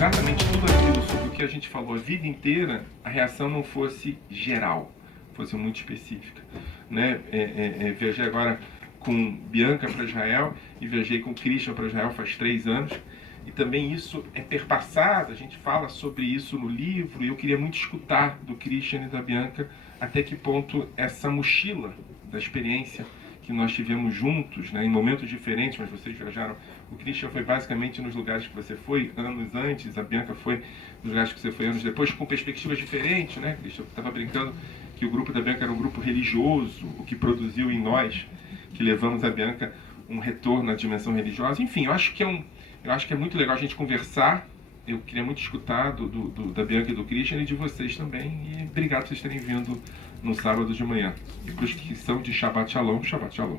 exatamente tudo aquilo sobre o que a gente falou a vida inteira, a reação não fosse geral, fosse muito específica, né? Viajei agora com Bianca para Israel e viajei com Christian para Israel faz 3 anos. E também isso é perpassado, a gente fala sobre isso no livro, e eu queria muito escutar do Christian e da Bianca até que ponto essa mochila da experiência que nós tivemos juntos, né, em momentos diferentes, mas vocês viajaram. O Christian foi basicamente nos lugares que você foi anos antes, a Bianca foi nos lugares que você foi anos depois, com perspectivas diferentes, né, Christian? Eu estava brincando que o grupo da Bianca era um grupo religioso, o que produziu em nós, que levamos a Bianca um retorno à dimensão religiosa. Enfim, eu acho que é muito legal a gente conversar. Eu queria muito escutar da Bianca e do Christian e de vocês também. E obrigado por vocês terem vindo no sábado de manhã. E para os que são de Shabbat Shalom, Shabbat Shalom.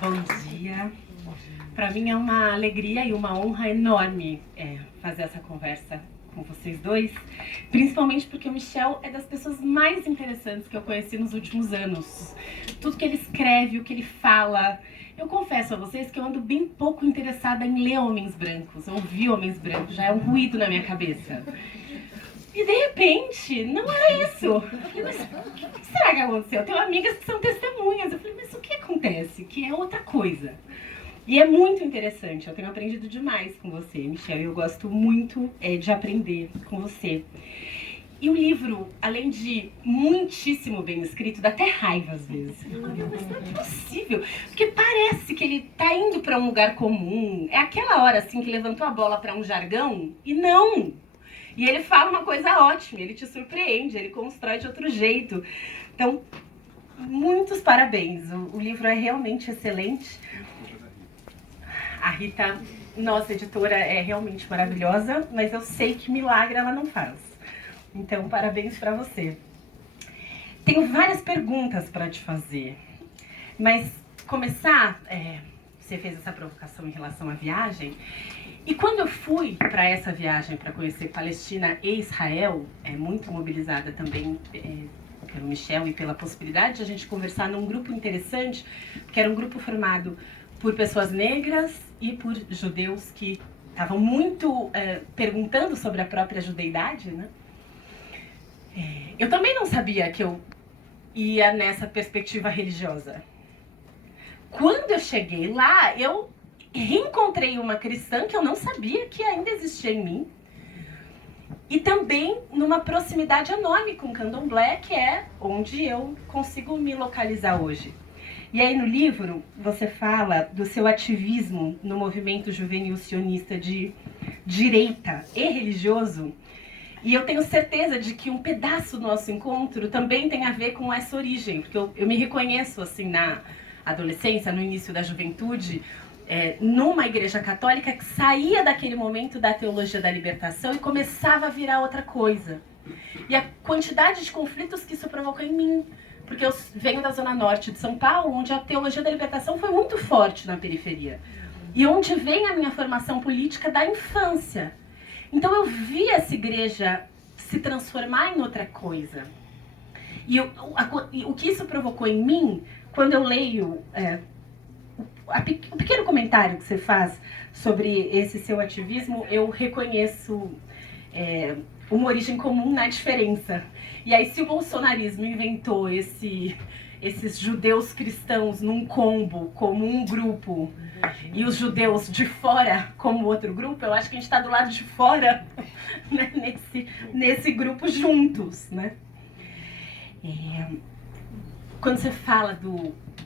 Bom dia. Para mim é uma alegria e uma honra enorme fazer essa conversa com vocês dois, principalmente porque o Michel é das pessoas mais interessantes que eu conheci nos últimos anos. Tudo que ele escreve, o que ele fala. Eu confesso a vocês que eu ando bem pouco interessada em ler homens brancos, ouvir homens brancos, já é um ruído na minha cabeça. E de repente, não era isso. Eu falei, mas o que será que aconteceu? Eu tenho amigas que são testemunhas. Eu falei, mas o que acontece? Que é outra coisa. E é muito interessante, eu tenho aprendido demais com você, Michel, e eu gosto muito de aprender com você. E o livro, além de muitíssimo bem escrito, dá até raiva às vezes. Mas não é possível, porque parece que ele tá indo para um lugar comum. É aquela hora assim que levantou a bola para um jargão e não. E ele fala uma coisa ótima, ele te surpreende, ele constrói de outro jeito. Então, muitos parabéns, o livro é realmente excelente. A Rita, nossa editora, é realmente maravilhosa, mas eu sei que milagre ela não faz. Então, parabéns para você. Tenho várias perguntas para te fazer, mas começar, você fez essa provocação em relação à viagem, e quando eu fui para essa viagem para conhecer Palestina e Israel, muito mobilizada também pelo Michel e pela possibilidade de a gente conversar num grupo interessante, que era um grupo formado por pessoas negras e por judeus que estavam muito perguntando sobre a própria judeidade, né? Eu também não sabia que eu ia nessa perspectiva religiosa. Quando eu cheguei lá, eu reencontrei uma cristã que eu não sabia que ainda existia em mim. E também numa proximidade enorme com o Candomblé, que é onde eu consigo me localizar hoje. E aí no livro você fala do seu ativismo no movimento juvenil sionista de direita e religioso. E eu tenho certeza de que um pedaço do nosso encontro também tem a ver com essa origem. Porque eu me reconheço assim na adolescência, no início da juventude, numa igreja católica que saía daquele momento da teologia da libertação e começava a virar outra coisa. E a quantidade de conflitos que isso provocou em mim. Porque eu venho da zona norte de São Paulo, onde a teologia da libertação foi muito forte na periferia. E onde vem a minha formação política da infância. Então eu vi essa igreja se transformar em outra coisa. E o que isso provocou em mim, quando eu leio o pequeno comentário que você faz sobre esse seu ativismo, eu reconheço uma origem comum na diferença. E aí, se o bolsonarismo inventou esses judeus cristãos num combo, como um grupo, e os judeus de fora como outro grupo, eu acho que a gente está do lado de fora, né, nesse grupo juntos, né? Quando você fala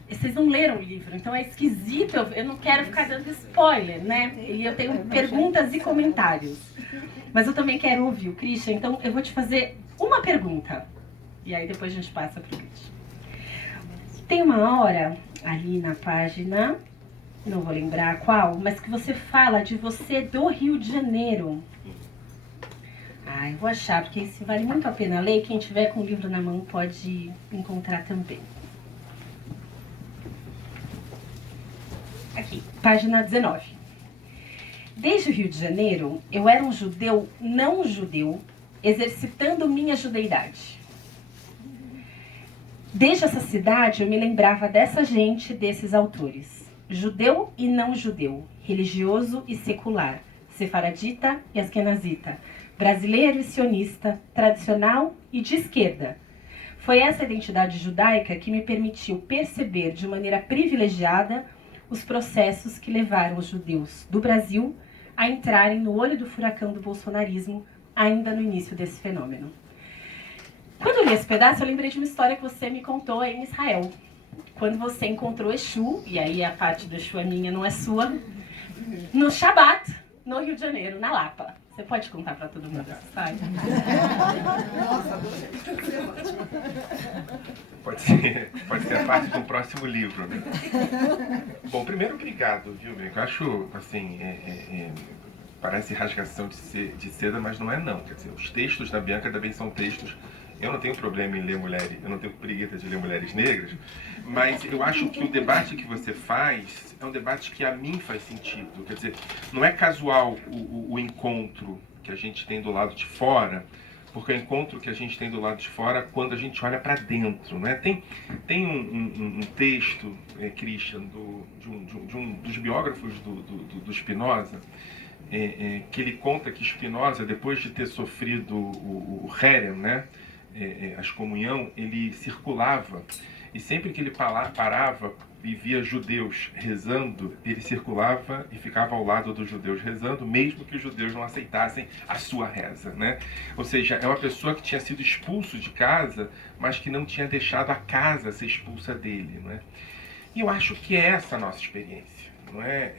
vocês não leram o livro, então é esquisito, eu não quero ficar dando spoiler, né? E eu tenho perguntas e comentários. Mas eu também quero ouvir o Christian, então eu vou te fazer uma pergunta. E aí depois a gente passa para o Christian. Tem uma hora ali na página, não vou lembrar qual, mas que você fala de você do Rio de Janeiro. Eu vou achar, porque isso vale muito a pena ler. Quem tiver com o livro na mão pode encontrar também. Aqui, página 19. Desde o Rio de Janeiro, eu era um judeu não judeu, exercitando minha judeidade. Desde essa cidade eu me lembrava dessa gente, desses autores. Judeu e não judeu, religioso e secular, sefaradita e askenazita, brasileiro e sionista, tradicional e de esquerda. Foi essa identidade judaica que me permitiu perceber de maneira privilegiada os processos que levaram os judeus do Brasil a entrarem no olho do furacão do bolsonarismo, ainda no início desse fenômeno. Quando eu li esse pedaço, eu lembrei de uma história que você me contou em Israel. Quando você encontrou Exu, e aí a parte do Exu é minha, não é sua, no Shabat, no Rio de Janeiro, na Lapa. Você pode contar para todo mundo essa história? Pode ser a parte do próximo livro, né? Bom, primeiro, obrigado, viu, amigo? Eu acho, assim, parece rasgação de seda, mas não é não. Quer dizer, os textos da Bianca também são textos. Eu não tenho problema em ler mulheres, eu não tenho preguiça de ler mulheres negras, mas eu acho que o debate que você faz é um debate que a mim faz sentido. Quer dizer, não é casual o encontro que a gente tem do lado de fora, porque o encontro que a gente tem do lado de fora quando a gente olha para dentro, né? Tem um texto, Christian, de um dos biógrafos do Spinoza, que ele conta que Spinoza, depois de ter sofrido o Herem, né? A excomunhão, ele circulava, e sempre que ele parava e via judeus rezando, ele circulava e ficava ao lado dos judeus rezando, mesmo que os judeus não aceitassem a sua reza, né? Ou seja, é uma pessoa que tinha sido expulso de casa, mas que não tinha deixado a casa ser expulsa dele, não é? E eu acho que é essa a nossa experiência, não é?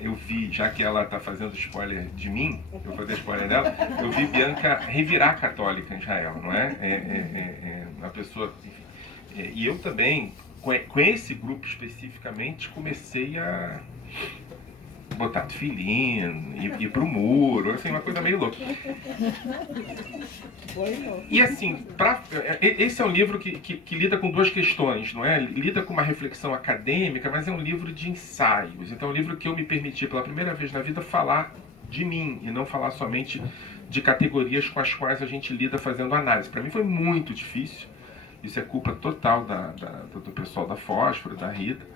Eu vi, já que ela está fazendo spoiler de mim, eu vou fazer spoiler dela, eu vi Bianca revirar católica em Israel, não é? Uma pessoa, enfim. E eu também, com esse grupo especificamente, comecei a botar tefilim, ir pro muro, assim, uma coisa meio louca. E assim, esse é um livro que lida com duas questões, não é? Lida com uma reflexão acadêmica, mas é um livro de ensaios. Então é um livro que eu me permiti pela primeira vez na vida falar de mim, e não falar somente de categorias com as quais a gente lida fazendo análise. Para mim foi muito difícil, isso é culpa total do pessoal da Fósforo, da Rita.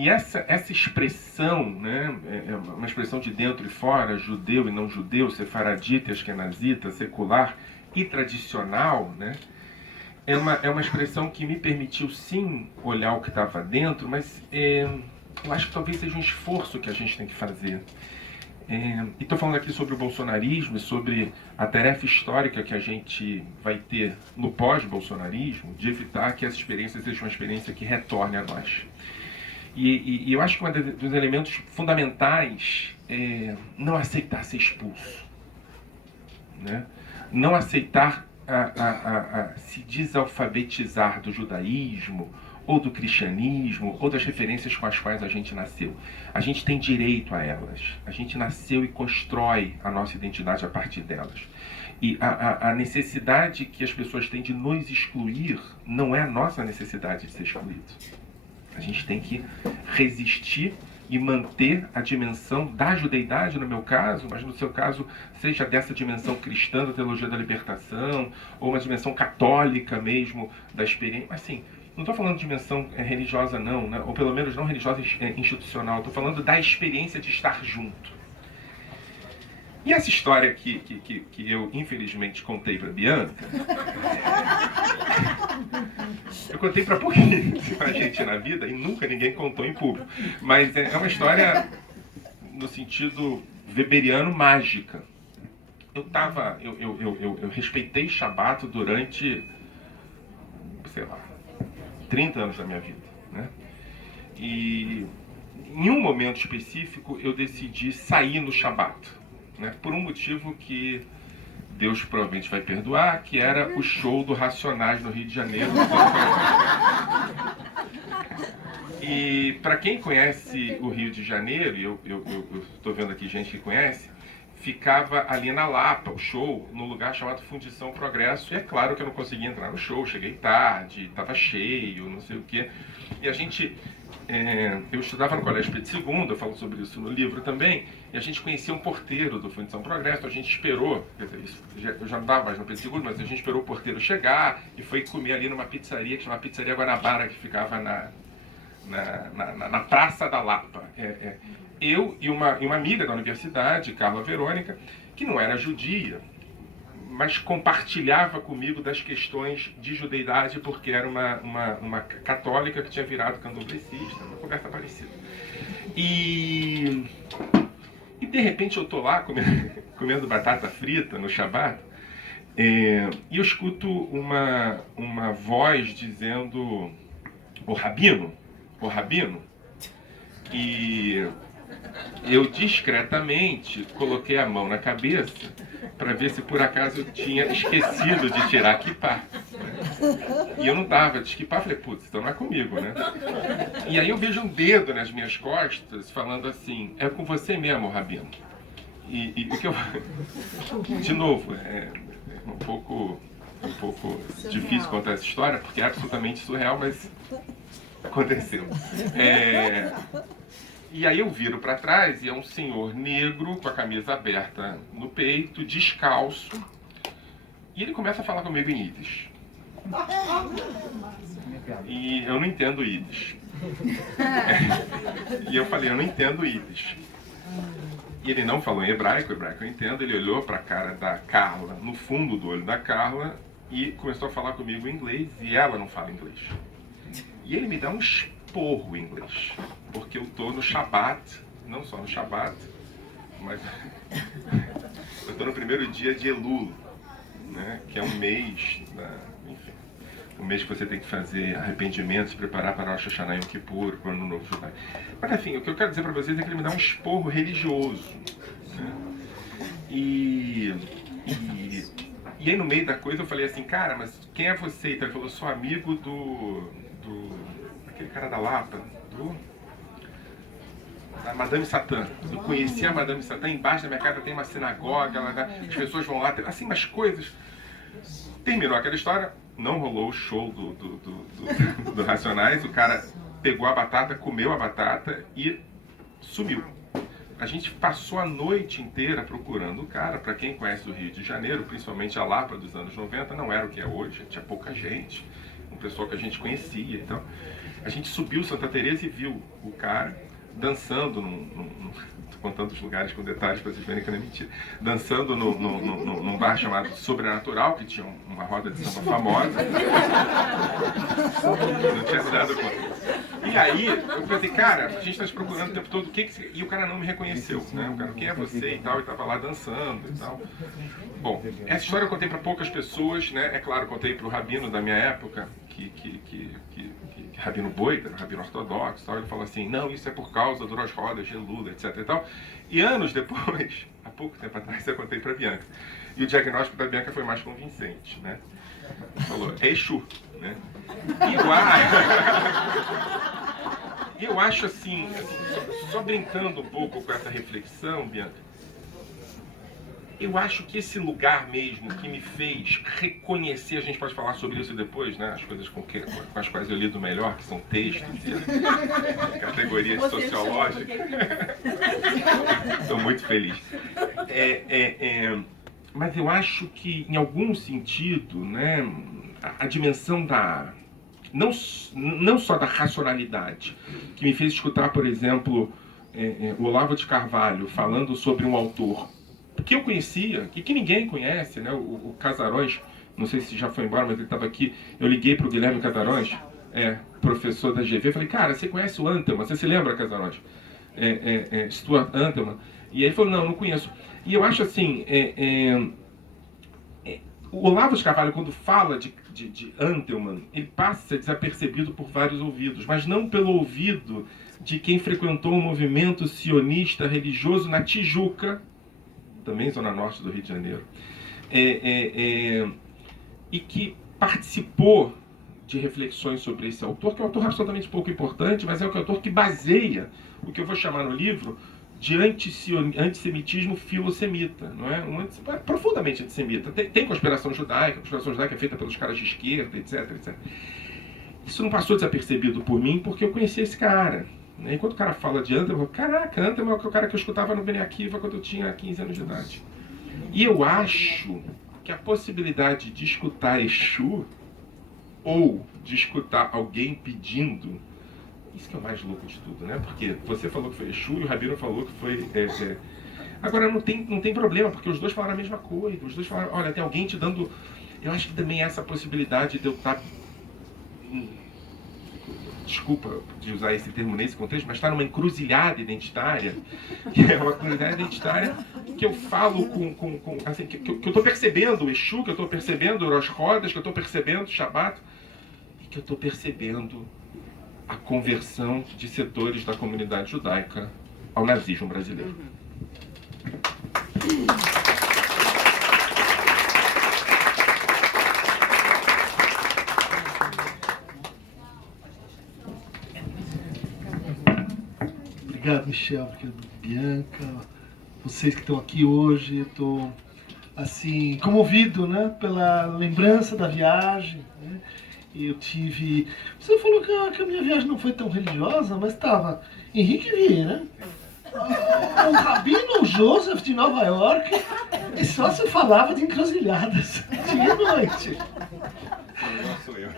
E essa expressão, né, é uma expressão de dentro e fora, judeu e não judeu, sefaradita e askenazita, secular e tradicional, né, é uma expressão que me permitiu sim olhar o que estava dentro, mas eu acho que talvez seja um esforço que a gente tem que fazer. E estou falando aqui sobre o bolsonarismo e sobre a tarefa histórica que a gente vai ter no pós-bolsonarismo, de evitar que essa experiência seja uma experiência que retorne a nós. E eu acho que um dos elementos fundamentais é não aceitar ser expulso, né? Não aceitar se desalfabetizar do judaísmo, ou do cristianismo, ou das referências com as quais a gente nasceu. A gente tem direito a elas. A gente nasceu e constrói a nossa identidade a partir delas. E a necessidade que as pessoas têm de nos excluir não é a nossa necessidade de ser excluído. A gente tem que resistir e manter a dimensão da judeidade, no meu caso, mas no seu caso, seja dessa dimensão cristã da teologia da libertação, ou uma dimensão católica mesmo da experiência. Assim, não estou falando de dimensão religiosa não, né? Ou pelo menos não religiosa institucional, estou falando da experiência de estar junto. E essa história que eu, infelizmente, contei para Bianca, eu contei para pouquíssima gente na vida e nunca ninguém contou em público. Mas é uma história no sentido weberiano mágica. Eu respeitei Shabat durante, sei lá, 30 anos da minha vida, né? E em um momento específico eu decidi sair no Shabat, né? Por um motivo que Deus provavelmente vai perdoar, que era o show do Racionais no Rio de Janeiro. E para quem conhece o Rio de Janeiro, e eu estou vendo aqui gente que conhece, ficava ali na Lapa, o show, no lugar chamado Fundição Progresso. E é claro que eu não conseguia entrar no show, cheguei tarde, estava cheio, não sei o quê. E a gente... eu estudava no Colégio Pedro II, eu falo sobre isso no livro também, e a gente conhecia um porteiro do Fundição Progresso, a gente esperou, quer dizer, eu já não estava mais no Pedro II, mas a gente esperou o porteiro chegar e foi comer ali numa pizzaria, que chama Pizzaria Guanabara, que ficava na Praça da Lapa. Eu e uma amiga da universidade, Carla Verônica, que não era judia, mas compartilhava comigo das questões de judeidade, porque era uma católica que tinha virado candomblessista, uma conversa parecida. E de repente eu estou lá comendo batata frita no Shabat, e eu escuto uma voz dizendo: "Ô Rabino, ô Rabino", e eu discretamente coloquei a mão na cabeça para ver se por acaso eu tinha esquecido de tirar a kippá. E eu não estava de kippá, falei, putz, então não é comigo, né? E aí eu vejo um dedo nas minhas costas falando assim: "É com você mesmo, Rabino". E o que eu... De novo, é um pouco difícil contar essa história, porque é absolutamente surreal, mas aconteceu. E aí eu viro para trás e é um senhor negro com a camisa aberta no peito, descalço, e ele começa a falar comigo em Yiddish. E eu não entendo Yiddish. E eu falei, eu não entendo Yiddish. E ele não falou em hebraico eu entendo. Ele olhou para a cara da Carla, no fundo do olho da Carla, e começou a falar comigo em inglês, e ela não fala inglês. E ele me dá um esporro em inglês, porque eu estou no Shabat, não só no Shabat, mas eu estou no primeiro dia de Elul, né, que é um mês, enfim, um mês que você tem que fazer arrependimento, se preparar para Rosh Hashanah Yom Kippur, para o Ano Novo Judaico. Mas enfim, o que eu quero dizer para vocês é que ele me dá um esporro religioso, né? E aí no meio da coisa eu falei assim, cara, mas quem é você? Então ele falou, sou amigo aquele cara da Lapa, da Madame Satã. Eu conheci a Madame Satã, embaixo da minha casa tem uma sinagoga, as pessoas vão lá, assim, umas coisas. Terminou aquela história, não rolou o show do Racionais, o cara pegou a batata, comeu a batata e sumiu. A gente passou a noite inteira procurando o cara. Para quem conhece o Rio de Janeiro, principalmente a Lapa dos anos 90, não era o que é hoje, tinha pouca gente, um pessoal que a gente conhecia. Então, a gente subiu Santa Teresa e viu o cara dançando, tô contando os lugares com detalhes para vocês verem que não é mentira, dançando num bar chamado Sobrenatural, que tinha uma roda de samba famosa. Não tinha nada contra. E aí, eu pensei, cara, a gente está te procurando o tempo todo, e o cara não me reconheceu, né? O cara, quem é você e tal, e estava lá dançando e tal. Bom, essa história eu contei para poucas pessoas, né? É claro, eu contei para o rabino da minha época, Rabino Boita, Rabino Ortodoxo, tal. Ele falou assim, não, isso é por causa do Rosh Chodesh, Elul, etc e tal. E anos depois, há pouco tempo atrás, eu contei para a Bianca. E o diagnóstico da Bianca foi mais convincente, né? Falou, é Exu, né? E eu acho assim, só brincando um pouco com essa reflexão, Bianca, eu acho que esse lugar mesmo que me fez reconhecer, a gente pode falar sobre isso depois, né? As coisas com as quais eu lido melhor, que são textos e categorias sociológicas. Estou muito feliz. Mas eu acho que, em algum sentido, né, a dimensão não só da racionalidade, que me fez escutar, por exemplo, o Olavo de Carvalho falando sobre um autor que eu conhecia, que ninguém conhece, né? O Casarões, não sei se já foi embora, mas ele estava aqui. Eu liguei para o Guilherme Casarões, professor da GV, falei, cara, você conhece o Antelman? Você se lembra, Casarões? Stuart Antelman? E aí ele falou, não conheço. E eu acho assim, o Olavo de Carvalho, quando fala de Antelman, ele passa desapercebido por vários ouvidos, mas não pelo ouvido de quem frequentou um movimento sionista religioso na Tijuca, também zona norte do Rio de Janeiro, e que participou de reflexões sobre esse autor, que é um autor absolutamente pouco importante, mas é um autor que baseia o que eu vou chamar no livro de antissemitismo filosemita, não é? Profundamente antissemita. Tem conspiração judaica, a conspiração judaica é feita pelos caras de esquerda, etc, etc. Isso não passou desapercebido por mim porque eu conheci esse cara. Né? Enquanto o cara fala de Antelman, eu falo, caraca, Antelman é o cara que eu escutava no Bnei Akiva quando eu tinha 15 anos de idade. E eu acho que a possibilidade de escutar Exu ou de escutar alguém pedindo, isso que é o mais louco de tudo, né? Porque você falou que foi Exu e o Rabino falou que foi... Agora, não tem problema, porque os dois falaram a mesma coisa. Os dois falaram, olha, tem alguém te dando... Eu acho que também essa possibilidade de eu estar... Desculpa de usar esse termo nesse contexto, mas estar numa encruzilhada identitária, que é uma encruzilhada identitária que eu falo assim, que eu estou percebendo o Exu, que eu estou percebendo o Rosh Chodesh, que eu estou percebendo o Shabbat, e que eu estou percebendo a conversão de setores da comunidade judaica ao nazismo brasileiro. Obrigado, Michel, obrigado, Bianca, vocês que estão aqui hoje. Eu estou assim comovido, né, pela lembrança da viagem, né? Eu tive... Você falou que a minha viagem não foi tão religiosa, mas estava Henrique Vieira, o Rabino Joseph de Nova York, e só se falava de encruzilhadas dia e noite. Não sou eu.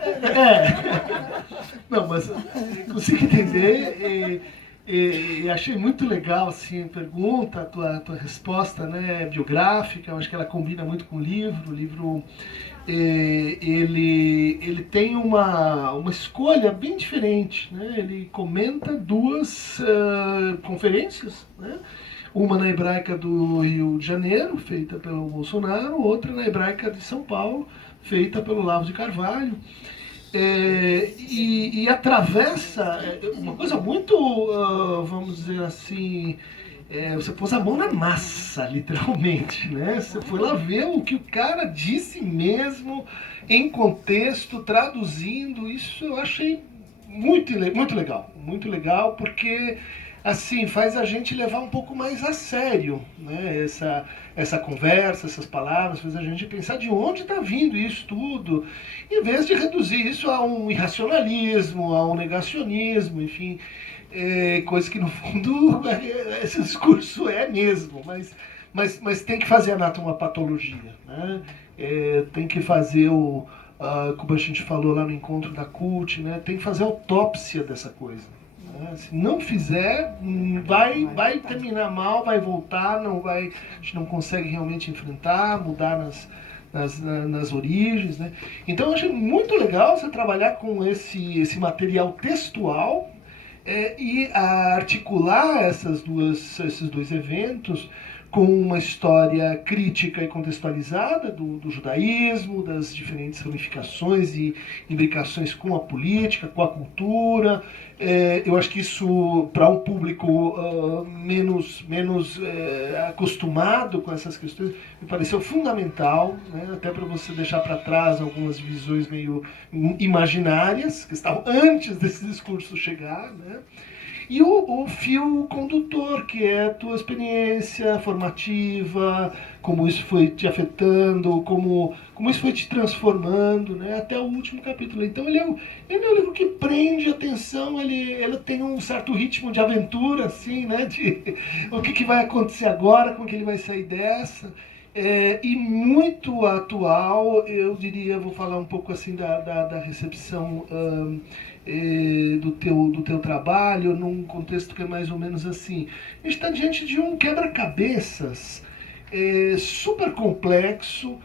Não, mas consigo entender e achei muito legal assim, a pergunta, a tua resposta, né, biográfica. Eu acho que ela combina muito com o livro. O livro ele tem uma escolha bem diferente, né? Ele comenta duas conferências, né? Uma na hebraica do Rio de Janeiro, feita pelo Bolsonaro, outra na hebraica de São Paulo, feita pelo Lavo de Carvalho. E atravessa uma coisa muito, vamos dizer assim, você pôs a mão na massa, literalmente, né? Você foi lá ver o que o cara disse mesmo, em contexto, traduzindo. Isso eu achei muito legal, porque assim, faz a gente levar um pouco mais a sério, né, essa conversa, essas palavras, faz a gente pensar de onde está vindo isso tudo, em vez de reduzir isso a um irracionalismo, a um negacionismo, enfim, coisa que no fundo esse discurso é mesmo, mas tem que fazer a anatomopatologia, né? Tem que fazer como a gente falou lá no encontro da CUT, né? Tem que fazer a autópsia dessa coisa. Se não fizer, vai terminar mal, vai voltar, a gente não consegue realmente enfrentar, mudar nas origens, né? Então eu achei muito legal você trabalhar com esse material textual e articular esses dois eventos com uma história crítica e contextualizada do judaísmo, das diferentes ramificações e imbricações com a política, com a cultura. Eu acho que isso, para um público menos acostumado com essas questões, me pareceu fundamental, né? Até para você deixar para trás algumas visões meio imaginárias, que estavam antes desse discurso chegar, né? E o fio condutor, que é a tua experiência formativa, como isso foi te afetando, como isso foi te transformando, né, até o último capítulo. Então ele é um livro que prende a atenção, ele tem um certo ritmo de aventura, assim, né, de o que vai acontecer agora, como que ele vai sair dessa. E muito atual, eu diria, vou falar um pouco assim da recepção do teu trabalho, num contexto que é mais ou menos assim. A gente está diante de um quebra-cabeças super complexo,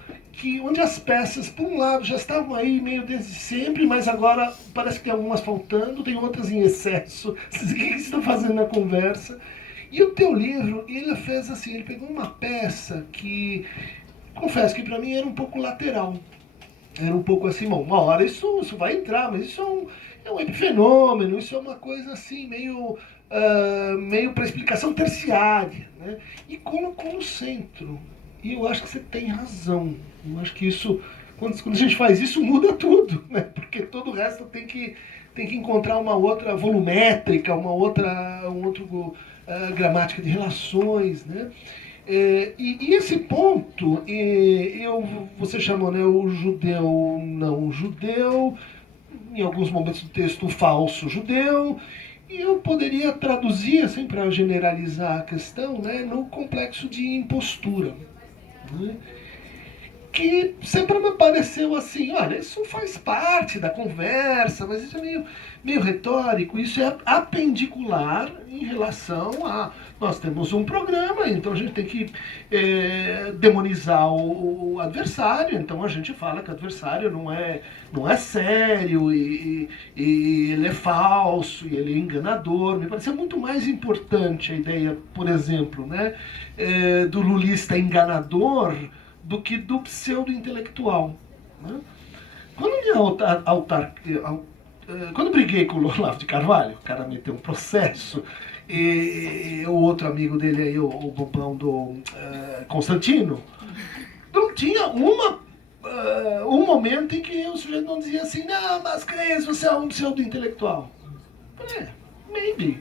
onde as peças, por um lado, já estavam aí meio desde sempre, mas agora parece que tem algumas faltando, tem outras em excesso. O que vocês estão fazendo na conversa? E o teu livro, ele fez assim, ele pegou uma peça que, confesso que para mim era um pouco lateral. Era um pouco assim, bom, uma hora isso vai entrar, mas isso é um epifenômeno, isso é uma coisa assim, meio para explicação terciária, né? E colocou no centro. E eu acho que você tem razão. Eu acho que isso, quando a gente faz isso, muda tudo, né? Porque todo o resto tem que encontrar uma outra volumétrica, um outro gramática de relações, né? E esse ponto, você chamou, né, o judeu não judeu, em alguns momentos do texto, o falso judeu, e eu poderia traduzir, assim, para generalizar a questão, né, no complexo de impostura, né? Que sempre me pareceu assim, olha, isso faz parte da conversa, mas isso é meio retórico, isso é apendicular em relação a... Nós temos um programa, então a gente tem que demonizar o adversário, então a gente fala que o adversário não é sério, e ele é falso, e ele é enganador. Me parecia muito mais importante a ideia, por exemplo, né, do lulista enganador, do que do pseudo-intelectual, né? Quando briguei com o Olavo de Carvalho, o cara meteu um processo, e o outro amigo dele aí, o bobão do Constantino, não tinha um momento em que o sujeito não dizia assim, não, mas Cres, você é um pseudo-intelectual. Maybe.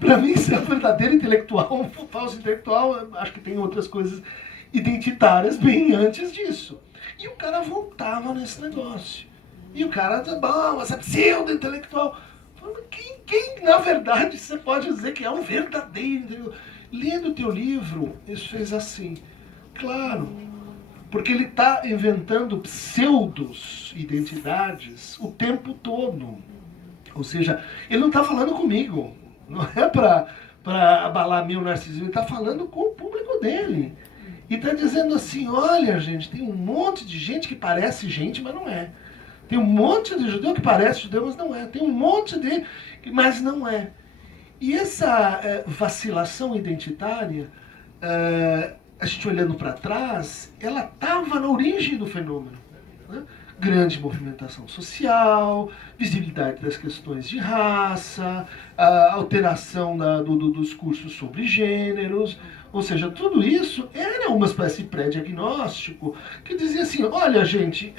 Pra mim, ser um verdadeiro intelectual, um falso intelectual, acho que tem outras coisas identitárias bem antes disso. E o cara voltava nesse negócio. E o cara dizia, bom, essa pseudo-intelectual. Quem, na verdade, você pode dizer que é um verdadeiro intelectual? Lendo o teu livro, isso fez assim. Claro, porque ele está inventando pseudos-identidades o tempo todo. Ou seja, ele não está falando comigo. Não é para abalar meu narcisismo, ele está falando com o público dele. E está dizendo assim, olha, gente, tem um monte de gente que parece gente, mas não é. Tem um monte de judeu que parece judeu, mas não é. Tem um monte de... mas não é. E essa vacilação identitária, a gente olhando para trás, ela estava na origem do fenômeno, né? Grande movimentação social, visibilidade das questões de raça, a alteração dos cursos sobre gêneros, ou seja, tudo isso era uma espécie de pré-diagnóstico que dizia assim, olha gente,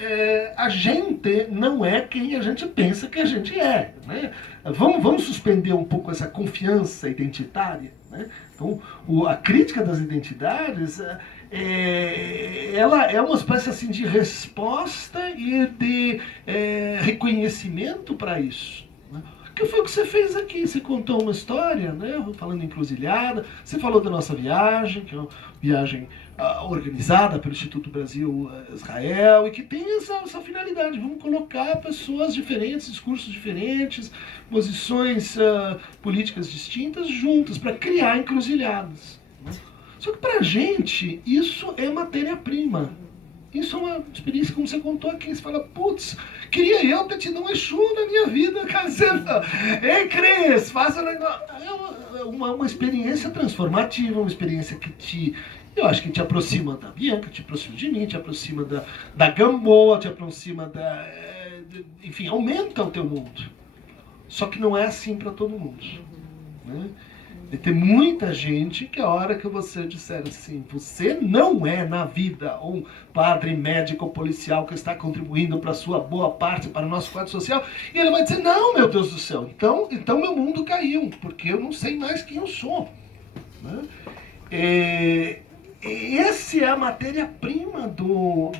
a gente não é quem a gente pensa que a gente é, né? Vamos suspender um pouco essa confiança identitária, né? Então, a crítica das identidades... ela é uma espécie assim, de resposta e de reconhecimento para isso, né? Que foi o que você fez aqui. Você contou uma história, né, falando em Encruzilhada, você falou da nossa viagem, que é uma viagem organizada pelo Instituto Brasil-Israel, e que tem essa finalidade. Vamos colocar pessoas diferentes, discursos diferentes, posições políticas distintas juntas, para criar encruzilhadas, né? Só que pra gente, isso é matéria-prima. Isso é uma experiência, como você contou aqui. Você fala, putz, queria eu ter tido um Exu na minha vida, casando. Ei, Cris, faça uma experiência transformativa, uma experiência que eu acho que te aproxima da Bianca, te aproxima de mim, te aproxima da Gamboa, te aproxima enfim, aumenta o teu mundo. Só que não é assim para todo mundo, né? E tem muita gente que a hora que você disser assim, você não é na vida um padre médico policial que está contribuindo para a sua boa parte, para o nosso quadro social, e ele vai dizer, não, meu Deus do céu, então meu mundo caiu, porque eu não sei mais quem eu sou, né? Essa é a matéria-prima do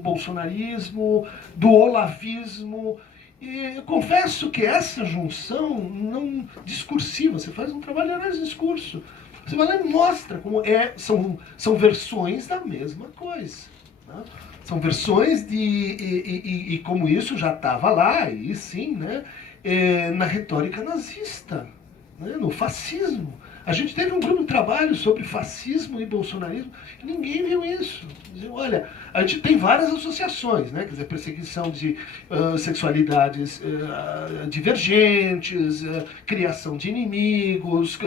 bolsonarismo, do olavismo. E eu confesso que essa junção não discursiva, você faz um trabalho de análise de discurso, você vai lá e mostra como são versões da mesma coisa, né? São versões e como isso já estava lá, e sim, né, na retórica nazista, né, no fascismo. A gente teve um grupo de trabalho sobre fascismo e bolsonarismo e ninguém viu isso. Olha, a gente tem várias associações, né? Quer dizer, perseguição de sexualidades divergentes, criação de inimigos,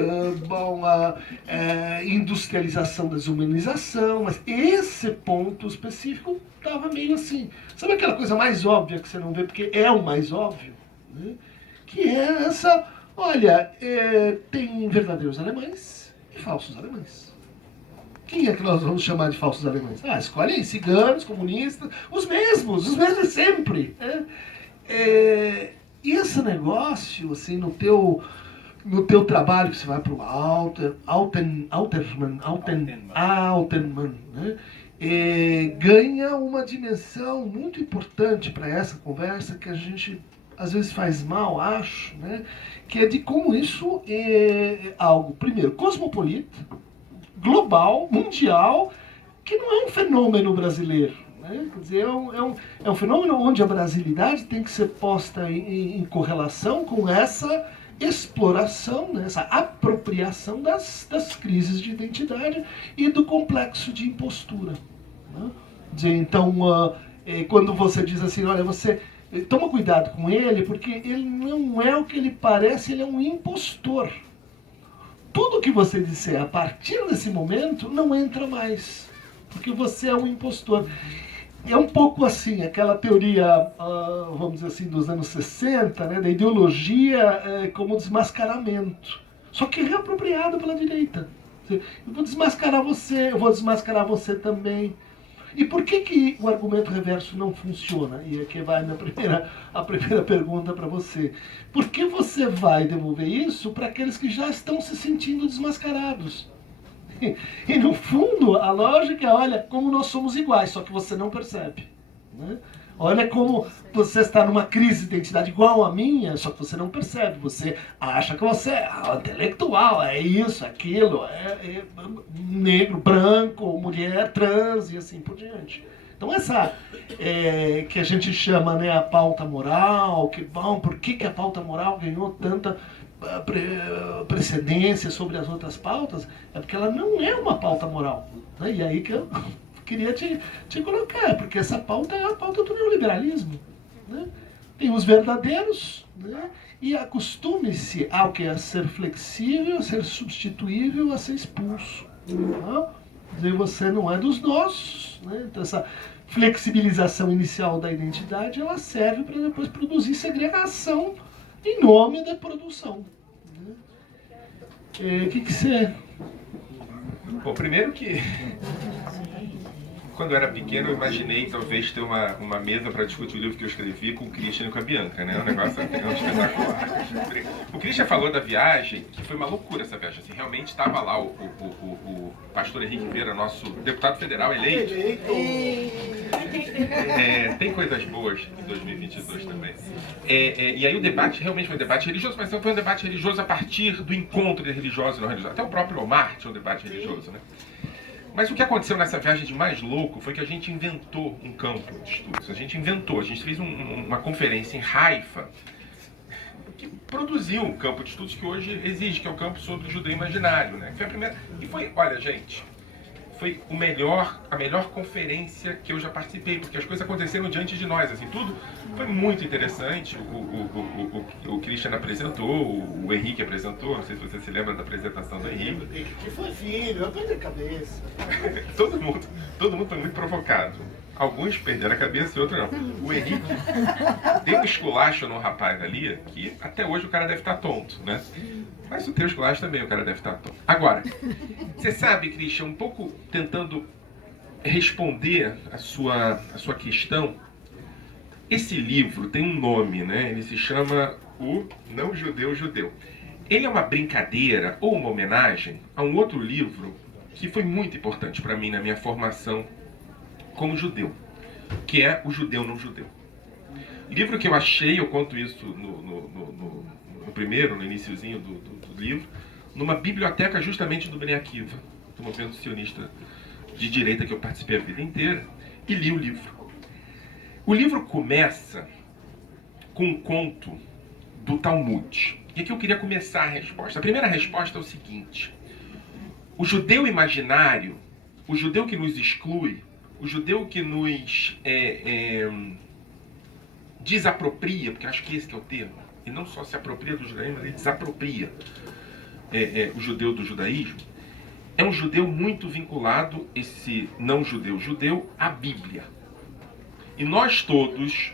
industrialização, desumanização, mas esse ponto específico estava meio assim. Sabe aquela coisa mais óbvia que você não vê porque é o mais óbvio, né? Que é essa... Olha, tem verdadeiros alemães e falsos alemães. Quem é que nós vamos chamar de falsos alemães? Escolhe aí, ciganos, comunistas, os mesmos sempre. E esse negócio, assim, no no teu trabalho, que você vai para o Alterman, né? Ganha uma dimensão muito importante para essa conversa que a gente às vezes faz mal, acho, né? Que é de como isso é algo, primeiro, cosmopolita, global, mundial, que não é um fenômeno brasileiro. Né? Quer dizer, é um fenômeno onde a brasilidade tem que ser posta em correlação com essa exploração, né? Essa apropriação das crises de identidade e do complexo de impostura. Né? Quer dizer, então, quando você diz assim, olha, você toma cuidado com ele, porque ele não é o que ele parece, ele é um impostor. Tudo que você disser a partir desse momento não entra mais, porque você é um impostor. É um pouco assim, aquela teoria, vamos dizer assim, dos anos 60, né, da ideologia como desmascaramento. Só que reapropriada pela direita. Eu vou desmascarar você, eu vou desmascarar você também. E por que o argumento reverso não funciona? E aqui vai a primeira pergunta para você. Por que você vai devolver isso para aqueles que já estão se sentindo desmascarados? E no fundo, a lógica é, olha, como nós somos iguais, só que você não percebe. Né? Olha como você está numa crise de identidade igual a minha, só que você não percebe. Você acha que você é intelectual, é isso, aquilo, é negro, branco, mulher, trans e assim por diante. Então essa que a gente chama, né, a pauta moral, por que a pauta moral ganhou tanta precedência sobre as outras pautas, é porque ela não é uma pauta moral. Né? E aí que eu queria te colocar, porque essa pauta é a pauta do neoliberalismo. Né? Tem os verdadeiros, né? E acostume-se ao que é ser flexível, a ser substituível, a ser expulso. Né? Dizer, você não é dos nossos. Né? Então essa flexibilização inicial da identidade, ela serve para depois produzir segregação em nome da produção. O que você... Bom, primeiro que quando eu era pequeno eu imaginei talvez ter uma mesa para discutir o livro que eu escrevi com o Christian e com a Bianca, né? Um negócio espetacular. O Christian falou da viagem, que foi uma loucura essa viagem. Assim, realmente estava lá o pastor Henrique Vieira, nosso deputado federal eleito. Tem coisas boas em 2022 também. E aí o debate realmente foi um debate religioso, mas não foi um debate religioso a partir do encontro de religiosos e não religiosos. Até o próprio Omar tinha um debate religioso, né? Mas o que aconteceu nessa viagem de mais louco foi que a gente inventou um campo de estudos. A gente fez uma conferência em Haifa que produziu um campo de estudos que hoje existe, que é o campo sobre o judeu imaginário, né? Foi a primeira... E foi, olha, gente, foi a melhor conferência que eu já participei, porque as coisas aconteceram diante de nós, assim, tudo foi muito interessante. O Christian apresentou, o Henrique apresentou, não sei se você se lembra da apresentação do Henrique. Que foi filho, eu perdi a cabeça. todo mundo foi muito provocado. Alguns perderam a cabeça e outros não. O Henrique deu um esculacho no rapaz ali, que até hoje o cara deve estar tonto, né? Mas o teu esculacho também o cara deve estar tonto. Agora, você sabe, Christian, um pouco tentando responder a sua questão, esse livro tem um nome, né? Ele se chama O Não Judeu Judeu. Ele é uma brincadeira ou uma homenagem a um outro livro que foi muito importante para mim na minha formação como judeu, que é O Judeu Não Judeu. Livro que eu achei, eu conto isso no iniciozinho do livro, numa biblioteca justamente do Bnei Akiva, do movimento sionista de direita que eu participei a vida inteira, e li o livro. O livro começa com um conto do Talmud. E aqui eu queria começar a resposta. A primeira resposta é o seguinte: o judeu imaginário, o judeu que nos exclui, o judeu que nos desapropria, porque acho que esse que é o termo, e não só se apropria do judaísmo, mas ele desapropria o judeu do judaísmo, é um judeu muito vinculado, esse não judeu judeu, à Bíblia. E nós todos,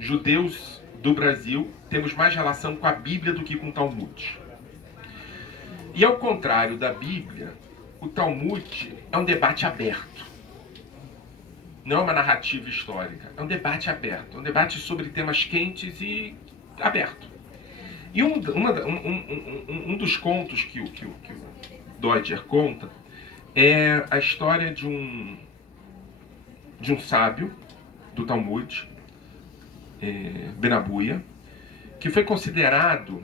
judeus do Brasil, temos mais relação com a Bíblia do que com o Talmud. E ao contrário da Bíblia, o Talmud é um debate aberto. Não é uma narrativa histórica, é um debate aberto, é um debate sobre temas quentes e aberto. E um dos contos que o Deutscher conta é a história de um sábio do Talmud, Ben Abuya, que foi considerado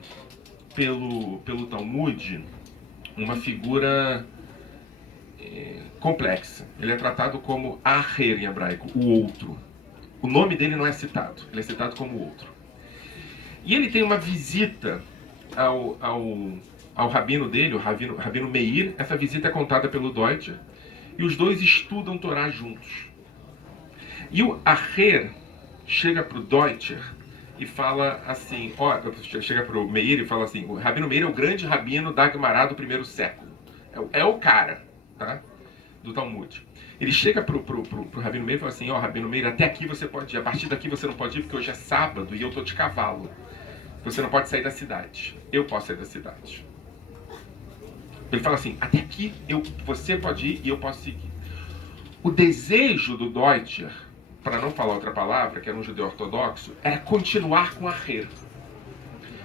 pelo Talmud uma figura complexa. Ele é tratado como Aher em hebraico, o outro. O nome dele não é citado, ele é citado como outro. E ele tem uma visita ao rabino dele, o rabino Meir. Essa visita é contada pelo Deutscher, e os dois estudam Torá juntos. E o Aher chega para o Deutscher e fala assim, chega para o Meir e fala assim, o rabino Meir é o grande rabino da Gemara do primeiro século. É o cara, tá? Do Talmud. Ele chega pro rabino Meir e fala assim, rabino Meir, até aqui você pode ir, a partir daqui você não pode ir porque hoje é sábado e eu tô de cavalo. Você não pode sair da cidade. Eu posso sair da cidade. Ele fala assim, até aqui você pode ir e eu posso seguir. O desejo do Deutscher, para não falar outra palavra, que era um judeu ortodoxo, era continuar com Aher.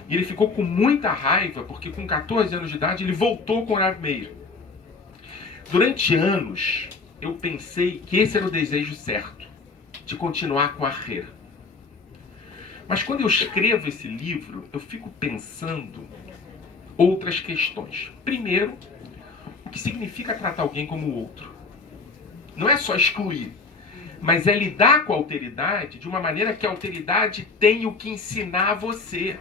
E ele ficou com muita raiva, porque com 14 anos de idade ele voltou com o Rav Meir. Durante anos, eu pensei que esse era o desejo certo, de continuar com Aher. Mas quando eu escrevo esse livro, eu fico pensando outras questões. Primeiro, o que significa tratar alguém como outro? Não é só excluir, mas é lidar com a alteridade de uma maneira que a alteridade tem o que ensinar a você.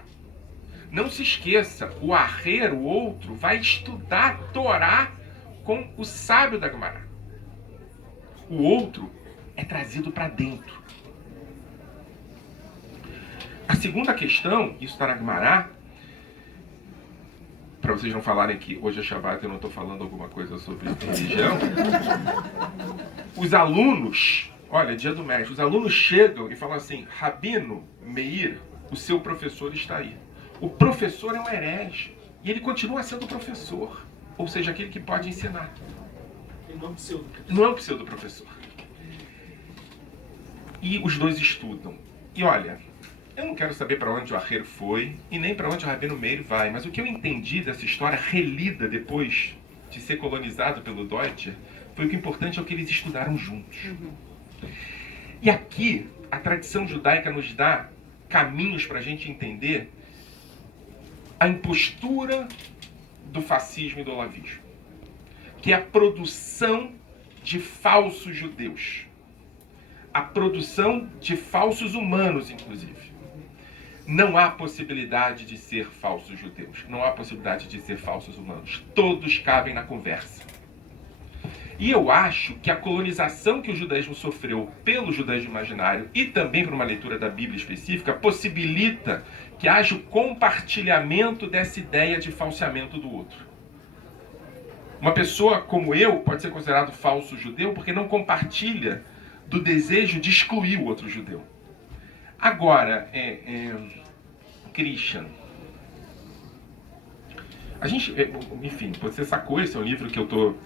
Não se esqueça, o Aher, o outro, vai estudar Torá com o sábio da Gemara. O outro é trazido para dentro. A segunda questão, isso está na Gemara, para vocês não falarem que hoje é Shabbat e eu não estou falando alguma coisa sobre religião. Os alunos, olha, dia do mestre, os alunos chegam e falam assim, Rabino Meir, o seu professor está aí. O professor é um herege e ele continua sendo professor, ou seja, aquele que pode ensinar. Não é um pseudo-professor. E os dois estudam. E olha, eu não quero saber para onde o Aher foi e nem para onde o Rabino Meir vai, mas o que eu entendi dessa história relida depois de ser colonizado pelo Deutscher foi que o importante é o que eles estudaram juntos. E aqui, a tradição judaica nos dá caminhos para a gente entender a impostura do fascismo e do olavismo, que é a produção de falsos judeus, a produção de falsos humanos, inclusive. Não há possibilidade de ser falsos judeus, não há possibilidade de ser falsos humanos. Todos cabem na conversa. E eu acho que a colonização que o judaísmo sofreu pelo judaísmo imaginário e também por uma leitura da Bíblia específica possibilita que haja o compartilhamento dessa ideia de falseamento do outro. Uma pessoa como eu pode ser considerado falso judeu porque não compartilha do desejo de excluir o outro judeu. Agora, Christian, a gente, enfim, você sacou, esse é um livro que eu estou,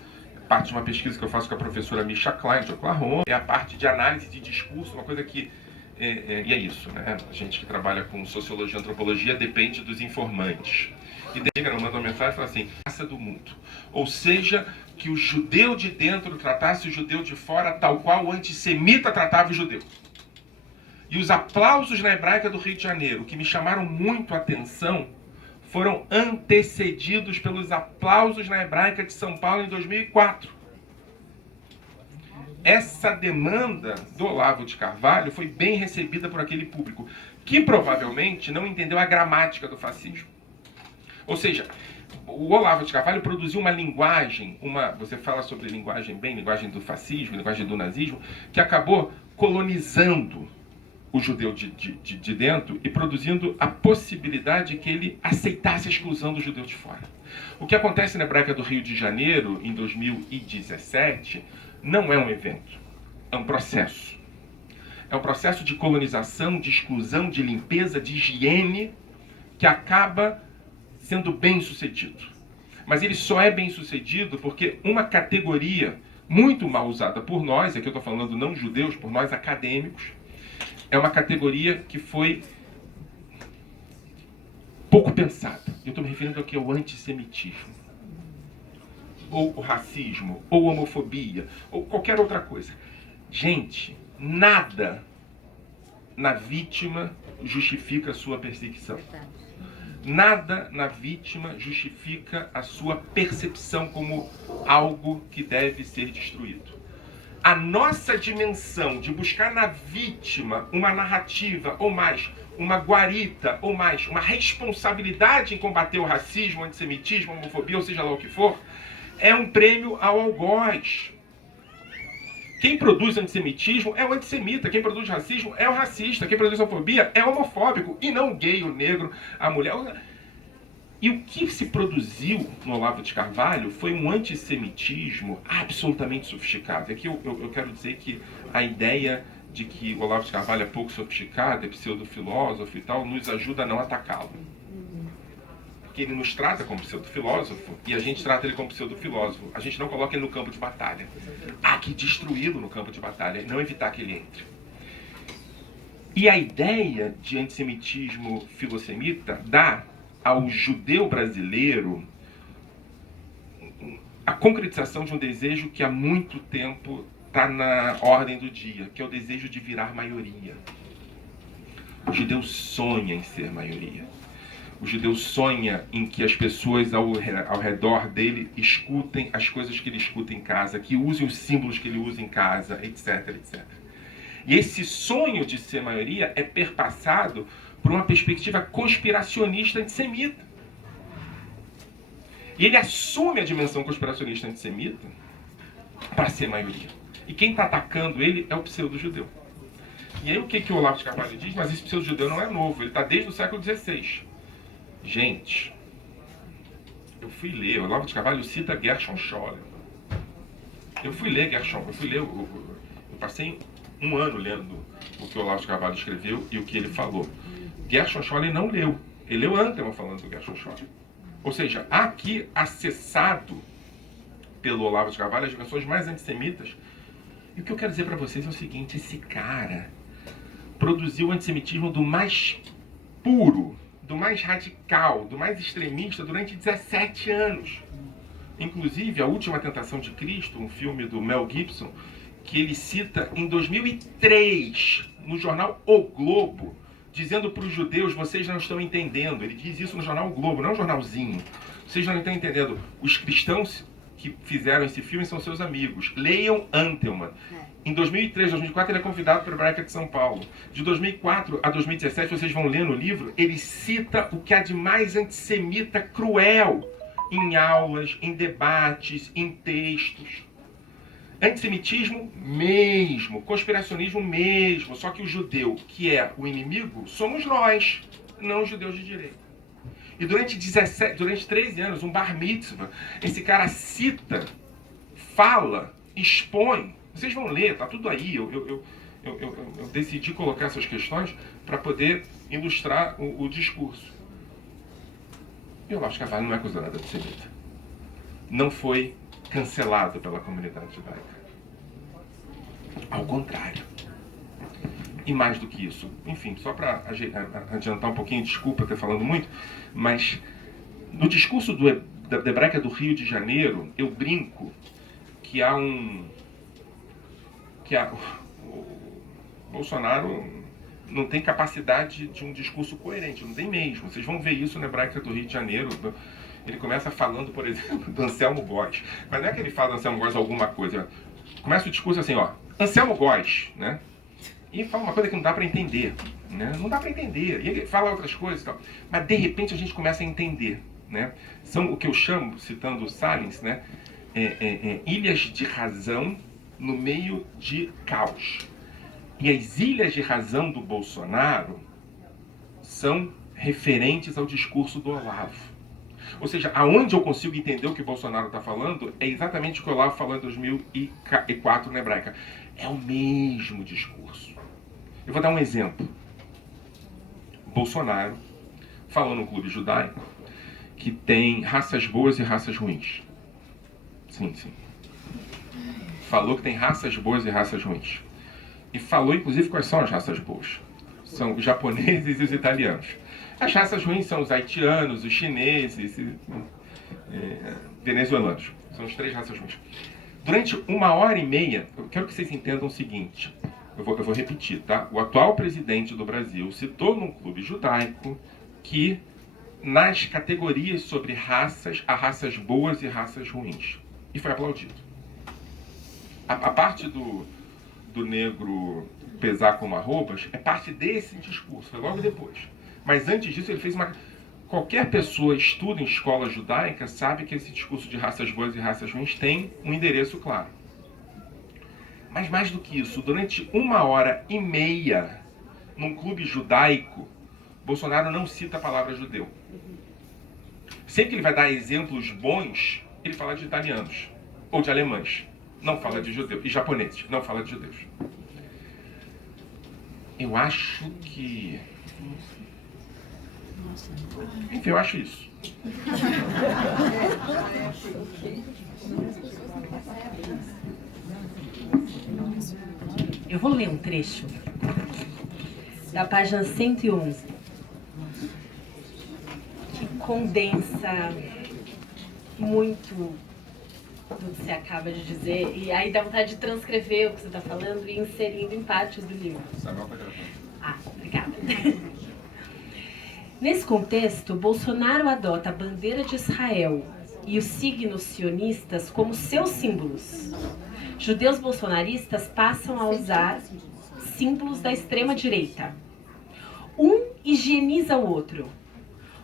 parte de uma pesquisa que eu faço com a professora Misha Klein de Oklahoma, é a parte de análise de discurso, uma coisa que, e é isso, né? A gente que trabalha com sociologia e antropologia depende dos informantes. E daí, cara, manda uma mensagem e fala assim, raça do mundo. Ou seja, que o judeu de dentro tratasse o judeu de fora tal qual o antissemita tratava o judeu. E os aplausos na hebraica do Rio de Janeiro, que me chamaram muito a atenção, foram antecedidos pelos aplausos na hebraica de São Paulo em 2004. Essa demanda do Olavo de Carvalho foi bem recebida por aquele público, que provavelmente não entendeu a gramática do fascismo. Ou seja, o Olavo de Carvalho produziu uma linguagem, você fala sobre linguagem do fascismo, linguagem do nazismo, que acabou colonizando o judeu de dentro e produzindo a possibilidade de que ele aceitasse a exclusão do judeu de fora. O que acontece na hebraica do Rio de Janeiro, em 2017, não é um evento, é um processo. É um processo de colonização, de exclusão, de limpeza, de higiene, que acaba sendo bem sucedido. Mas ele só é bem sucedido porque uma categoria muito mal usada por nós, aqui eu estou falando não judeus, por nós acadêmicos, é uma categoria que foi pouco pensada. Eu estou me referindo ao que é o antissemitismo, ou o racismo, ou a homofobia, ou qualquer outra coisa. Gente, nada na vítima justifica a sua perseguição. Nada na vítima justifica a sua percepção como algo que deve ser destruído. A nossa dimensão de buscar na vítima uma narrativa, ou mais, uma guarita, ou mais, uma responsabilidade em combater o racismo, o antissemitismo, a homofobia, ou seja lá o que for, é um prêmio ao algoz. Quem produz antissemitismo é o antissemita, quem produz racismo é o racista, quem produz homofobia é o homofóbico, e não o gay, o negro, a mulher. E o que se produziu no Olavo de Carvalho foi um antissemitismo absolutamente sofisticado. Aqui eu quero dizer que a ideia de que o Olavo de Carvalho é pouco sofisticado, é pseudo-filósofo e tal, nos ajuda a não atacá-lo. Porque ele nos trata como pseudo-filósofo e a gente trata ele como pseudo-filósofo. A gente não coloca ele no campo de batalha. Há que destruí-lo no campo de batalha, não evitar que ele entre. E a ideia de antissemitismo filosemita dá ao judeu brasileiro a concretização de um desejo que há muito tempo está na ordem do dia, que é o desejo de virar maioria. O judeu sonha em ser maioria. O judeu sonha em que as pessoas ao redor dele escutem as coisas que ele escuta em casa, que usem os símbolos que ele usa em casa, etc, etc. E esse sonho de ser maioria é perpassado por uma perspectiva conspiracionista antissemita. E ele assume a dimensão conspiracionista antissemita para ser maioria. E quem está atacando ele é o pseudo-judeu. E aí o que o Olavo de Carvalho diz? Mas esse pseudo-judeu não é novo, ele está desde o século XVI. Gente, eu fui ler, o Olavo de Carvalho cita Gershom Scholem. Eu fui ler Gershom, eu passei um ano lendo o que o Olavo de Carvalho escreveu e o que ele falou. Gershom Scholem não leu, ele leu Antelman falando do Gershom Scholem. Ou seja, há aqui acessado pelo Olavo de Carvalho as dimensões mais antissemitas. E o que eu quero dizer para vocês é o seguinte, esse cara produziu o antissemitismo do mais puro, do mais radical, do mais extremista durante 17 anos. Inclusive, A Última Tentação de Cristo, um filme do Mel Gibson, que ele cita em 2003, no jornal O Globo, dizendo para os judeus, vocês não estão entendendo. Ele diz isso no jornal O Globo, não é um jornalzinho. Vocês não estão entendendo. Os cristãos que fizeram esse filme são seus amigos. Leiam Antelman. Em 2003, 2004, ele é convidado para a Hebraica de São Paulo. De 2004 a 2017, vocês vão ler no livro, ele cita o que há de mais antissemita cruel em aulas, em debates, em textos. Antissemitismo mesmo, conspiracionismo mesmo, só que o judeu, que é o inimigo, somos nós, não os judeus de direita. E durante 13 anos, um bar mitzvah, esse cara cita, fala, expõe. Vocês vão ler, tá tudo aí. Eu decidi colocar essas questões para poder ilustrar o discurso. E o Olavo de Carvalho não é acusado de antissemita. Não foi cancelado pela comunidade judaica. Ao contrário. E mais do que isso. Enfim, só para adiantar um pouquinho, desculpa ter falando muito, mas no discurso da Hebraica do Rio de Janeiro, eu brinco que o Bolsonaro não tem capacidade de um discurso coerente, não tem mesmo. Vocês vão ver isso na Hebraica do Rio de Janeiro. Ele começa falando, por exemplo, do Anselmo Góes. Mas não é que ele fala do Anselmo Góes alguma coisa. Começa o discurso assim, ó. Anselmo Góes, né? E fala uma coisa que não dá para entender, né? Não dá para entender. E ele fala outras coisas e tal. Mas, de repente, a gente começa a entender, né? São o que eu chamo, citando o Salins, né? Ilhas de razão no meio de caos. E as ilhas de razão do Bolsonaro são referentes ao discurso do Olavo. Ou seja, aonde eu consigo entender o que o Bolsonaro está falando é exatamente o que o Olavo falou em 2004 na Hebraica. É o mesmo discurso. Eu vou dar um exemplo. Bolsonaro falou no clube judaico que tem raças boas e raças ruins. Sim, sim. Falou que tem raças boas e raças ruins. E falou, inclusive, quais são as raças boas. São os japoneses e os italianos. As raças ruins são os haitianos, os chineses, venezuelanos. São as 3 raças ruins. Durante 1h30, eu quero que vocês entendam o seguinte. Eu vou repetir, tá? O atual presidente do Brasil citou num clube judaico que nas categorias sobre raças, há raças boas e raças ruins. E foi aplaudido. A parte do negro pesar como arrobas é parte desse discurso, foi logo depois. Mas antes disso ele fez uma... Qualquer pessoa que estuda em escola judaica sabe que esse discurso de raças boas e raças ruins tem um endereço claro. Mas mais do que isso, durante 1h30, num clube judaico, Bolsonaro não cita a palavra judeu. Sempre que ele vai dar exemplos bons, ele fala de italianos ou de alemães. Não fala de judeus. E japoneses. Não fala de judeus. Eu acho que... Enfim, eu acho isso. Eu vou ler um trecho da página 111, que condensa muito do que você acaba de dizer, e aí dá vontade de transcrever o que você está falando e inserindo em partes do livro. Obrigada. Nesse contexto, Bolsonaro adota a bandeira de Israel e os signos sionistas como seus símbolos. Judeus bolsonaristas passam a usar símbolos da extrema-direita. Um higieniza o outro.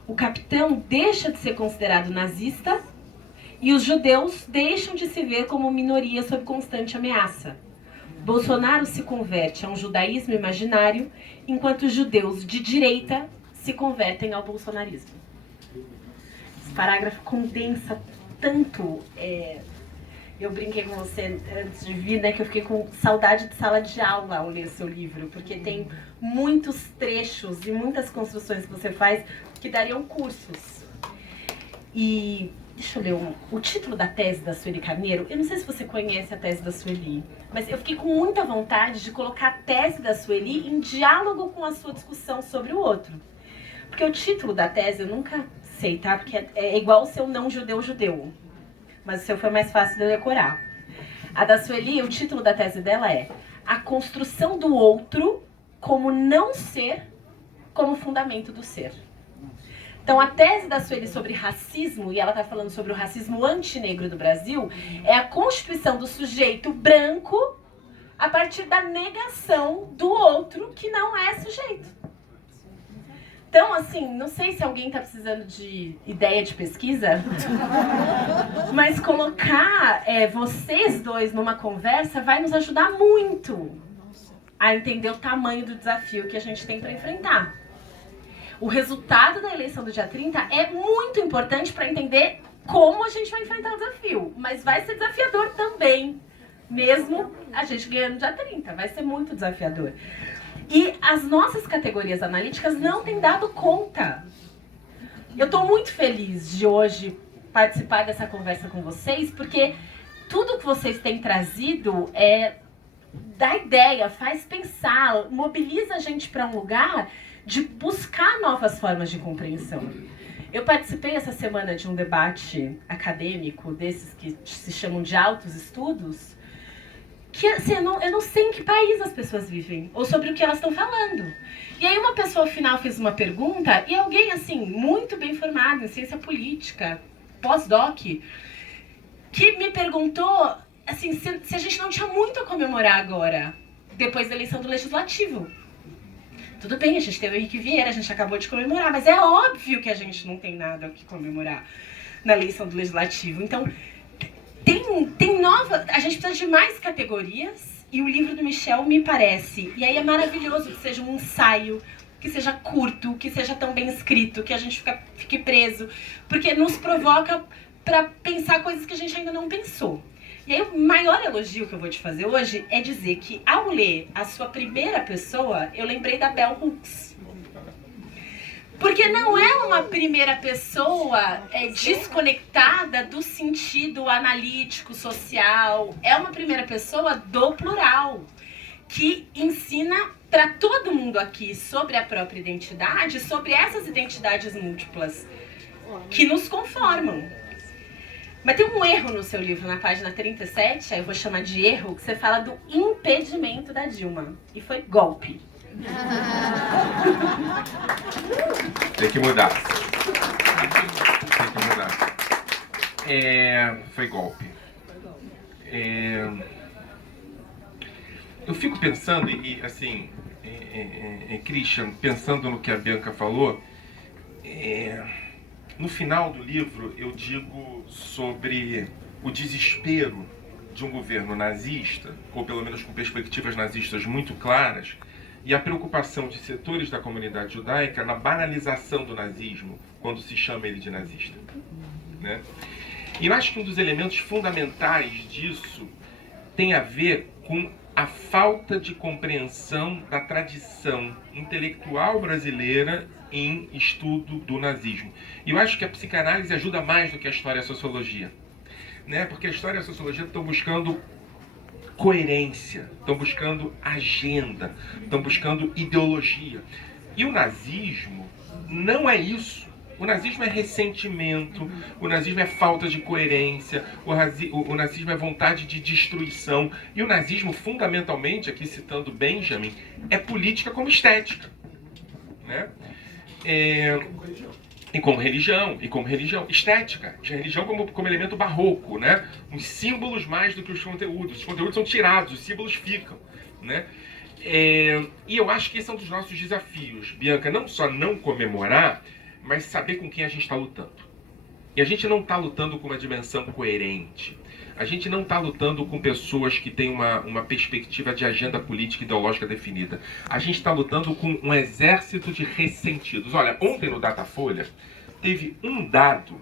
O capitão deixa de ser considerado nazista e os judeus deixam de se ver como minoria sob constante ameaça. Bolsonaro se converte a um judaísmo imaginário, enquanto os judeus de direita se convertem ao bolsonarismo. Esse parágrafo condensa tanto... Eu brinquei com você antes de vir, né, que eu fiquei com saudade de sala de aula ao ler seu livro, porque tem muitos trechos e muitas construções que você faz que dariam cursos. E deixa eu ler o título da tese da Sueli Carneiro. Eu não sei se você conhece a tese da Sueli, mas eu fiquei com muita vontade de colocar a tese da Sueli em diálogo com a sua discussão sobre o outro. Porque o título da tese eu nunca sei, tá? Porque é igual o seu não judeu. Mas o seu foi mais fácil de eu decorar. A da Sueli, o título da tese dela é A Construção do Outro como Não Ser como Fundamento do Ser. Então, a tese da Sueli sobre racismo, e ela está falando sobre o racismo antinegro do Brasil, é a constituição do sujeito branco a partir da negação do outro que não é sujeito. Então, assim, não sei se alguém está precisando de ideia de pesquisa, mas colocar vocês dois numa conversa vai nos ajudar muito a entender o tamanho do desafio que a gente tem para enfrentar. O resultado da eleição do dia 30 é muito importante para entender como a gente vai enfrentar o desafio, mas vai ser desafiador também, mesmo a gente ganhando no dia 30, vai ser muito desafiador. E as nossas categorias analíticas não têm dado conta. Eu estou muito feliz de hoje participar dessa conversa com vocês, porque tudo que vocês têm trazido dá ideia, faz pensar, mobiliza a gente para um lugar de buscar novas formas de compreensão. Eu participei essa semana de um debate acadêmico, desses que se chamam de altos estudos, que assim, eu não sei em que país as pessoas vivem, ou sobre o que elas estão falando. E aí uma pessoa ao final fez uma pergunta, e alguém assim, muito bem formado em ciência política, pós-doc, que me perguntou assim, se a gente não tinha muito a comemorar agora, depois da eleição do Legislativo. Tudo bem, a gente teve o Henrique Vieira, a gente acabou de comemorar, mas é óbvio que a gente não tem nada o que comemorar na eleição do Legislativo. Então, tem nova... A gente precisa de mais categorias, e o livro do Michel me parece. E aí é maravilhoso que seja um ensaio, que seja curto, que seja tão bem escrito, que a gente fique preso, porque nos provoca para pensar coisas que a gente ainda não pensou. E aí o maior elogio que eu vou te fazer hoje é dizer que ao ler a sua primeira pessoa, eu lembrei da Bell Hooks. Porque não é uma primeira pessoa desconectada do sentido analítico, social. É uma primeira pessoa do plural, que ensina para todo mundo aqui sobre a própria identidade, sobre essas identidades múltiplas que nos conformam. Mas tem um erro no seu livro, na página 37, aí eu vou chamar de erro, que você fala do impedimento da Dilma. E foi golpe. Tem que mudar. Tem que mudar. Foi golpe. Eu fico pensando, e assim, Christian, pensando no que a Bianca falou, no final do livro eu digo sobre o desespero de um governo nazista, ou pelo menos com perspectivas nazistas muito claras, e a preocupação de setores da comunidade judaica na banalização do nazismo, quando se chama ele de nazista, né? E eu acho que um dos elementos fundamentais disso tem a ver com a falta de compreensão da tradição intelectual brasileira em estudo do nazismo. E eu acho que a psicanálise ajuda mais do que a história e a sociologia, né? Porque a história e a sociologia estão buscando coerência, estão buscando agenda, estão buscando ideologia. E o nazismo não é isso. O nazismo é ressentimento, o nazismo é falta de coerência, o nazismo é vontade de destruição. E o nazismo, fundamentalmente, aqui citando Benjamin, é política como estética, né? E como religião, estética, religião como elemento barroco, né? Os símbolos mais do que os conteúdos são tirados, os símbolos ficam, né? E eu acho que esse é um dos nossos desafios, Bianca, não só não comemorar, mas saber com quem a gente está lutando. E a gente não está lutando com uma dimensão coerente. A gente não está lutando com pessoas que têm uma perspectiva de agenda política e ideológica definida. A gente está lutando com um exército de ressentidos. Olha, ontem no Datafolha teve um dado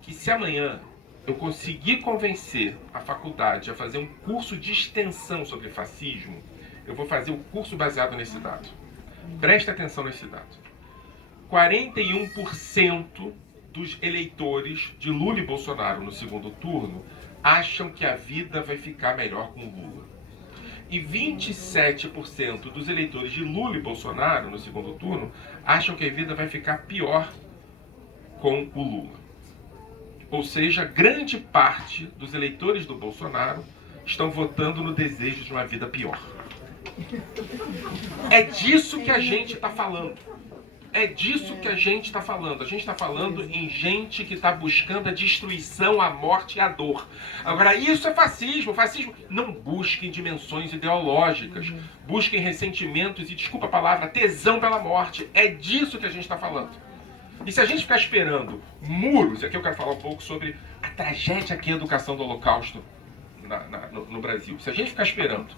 que, se amanhã eu conseguir convencer a faculdade a fazer um curso de extensão sobre fascismo, eu vou fazer o curso baseado nesse dado. Presta atenção nesse dado. 41% dos eleitores de Lula e Bolsonaro no segundo turno acham que a vida vai ficar melhor com o Lula. E 27% dos eleitores de Lula e Bolsonaro no segundo turno acham que a vida vai ficar pior com o Lula. Ou seja, grande parte dos eleitores do Bolsonaro estão votando no desejo de uma vida pior. É disso que a gente está falando. É disso que a gente está falando. A gente está falando em gente que está buscando a destruição, a morte e a dor. Agora, isso é fascismo. Fascismo não busca em dimensões ideológicas. Busca em ressentimentos e, desculpa a palavra, tesão pela morte. É disso que a gente está falando. E se a gente ficar esperando muros, aqui eu quero falar um pouco sobre a tragédia que é a educação do Holocausto no Brasil. Se a gente ficar esperando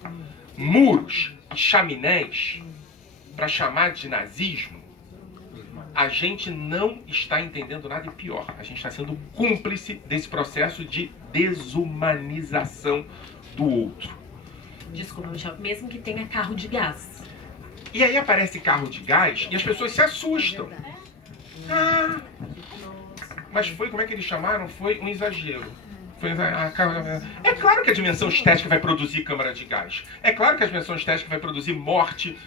muros e chaminés para chamar de nazismo, a gente não está entendendo nada, e pior, a gente está sendo cúmplice desse processo de desumanização do outro. Desculpa, Michel, mesmo que tenha carro de gás. E aí aparece carro de gás e as pessoas se assustam. Ah, mas foi, como é que eles chamaram? Foi um exagero. É claro que a dimensão estética vai produzir câmara de gás. É claro que a dimensão estética vai produzir morte.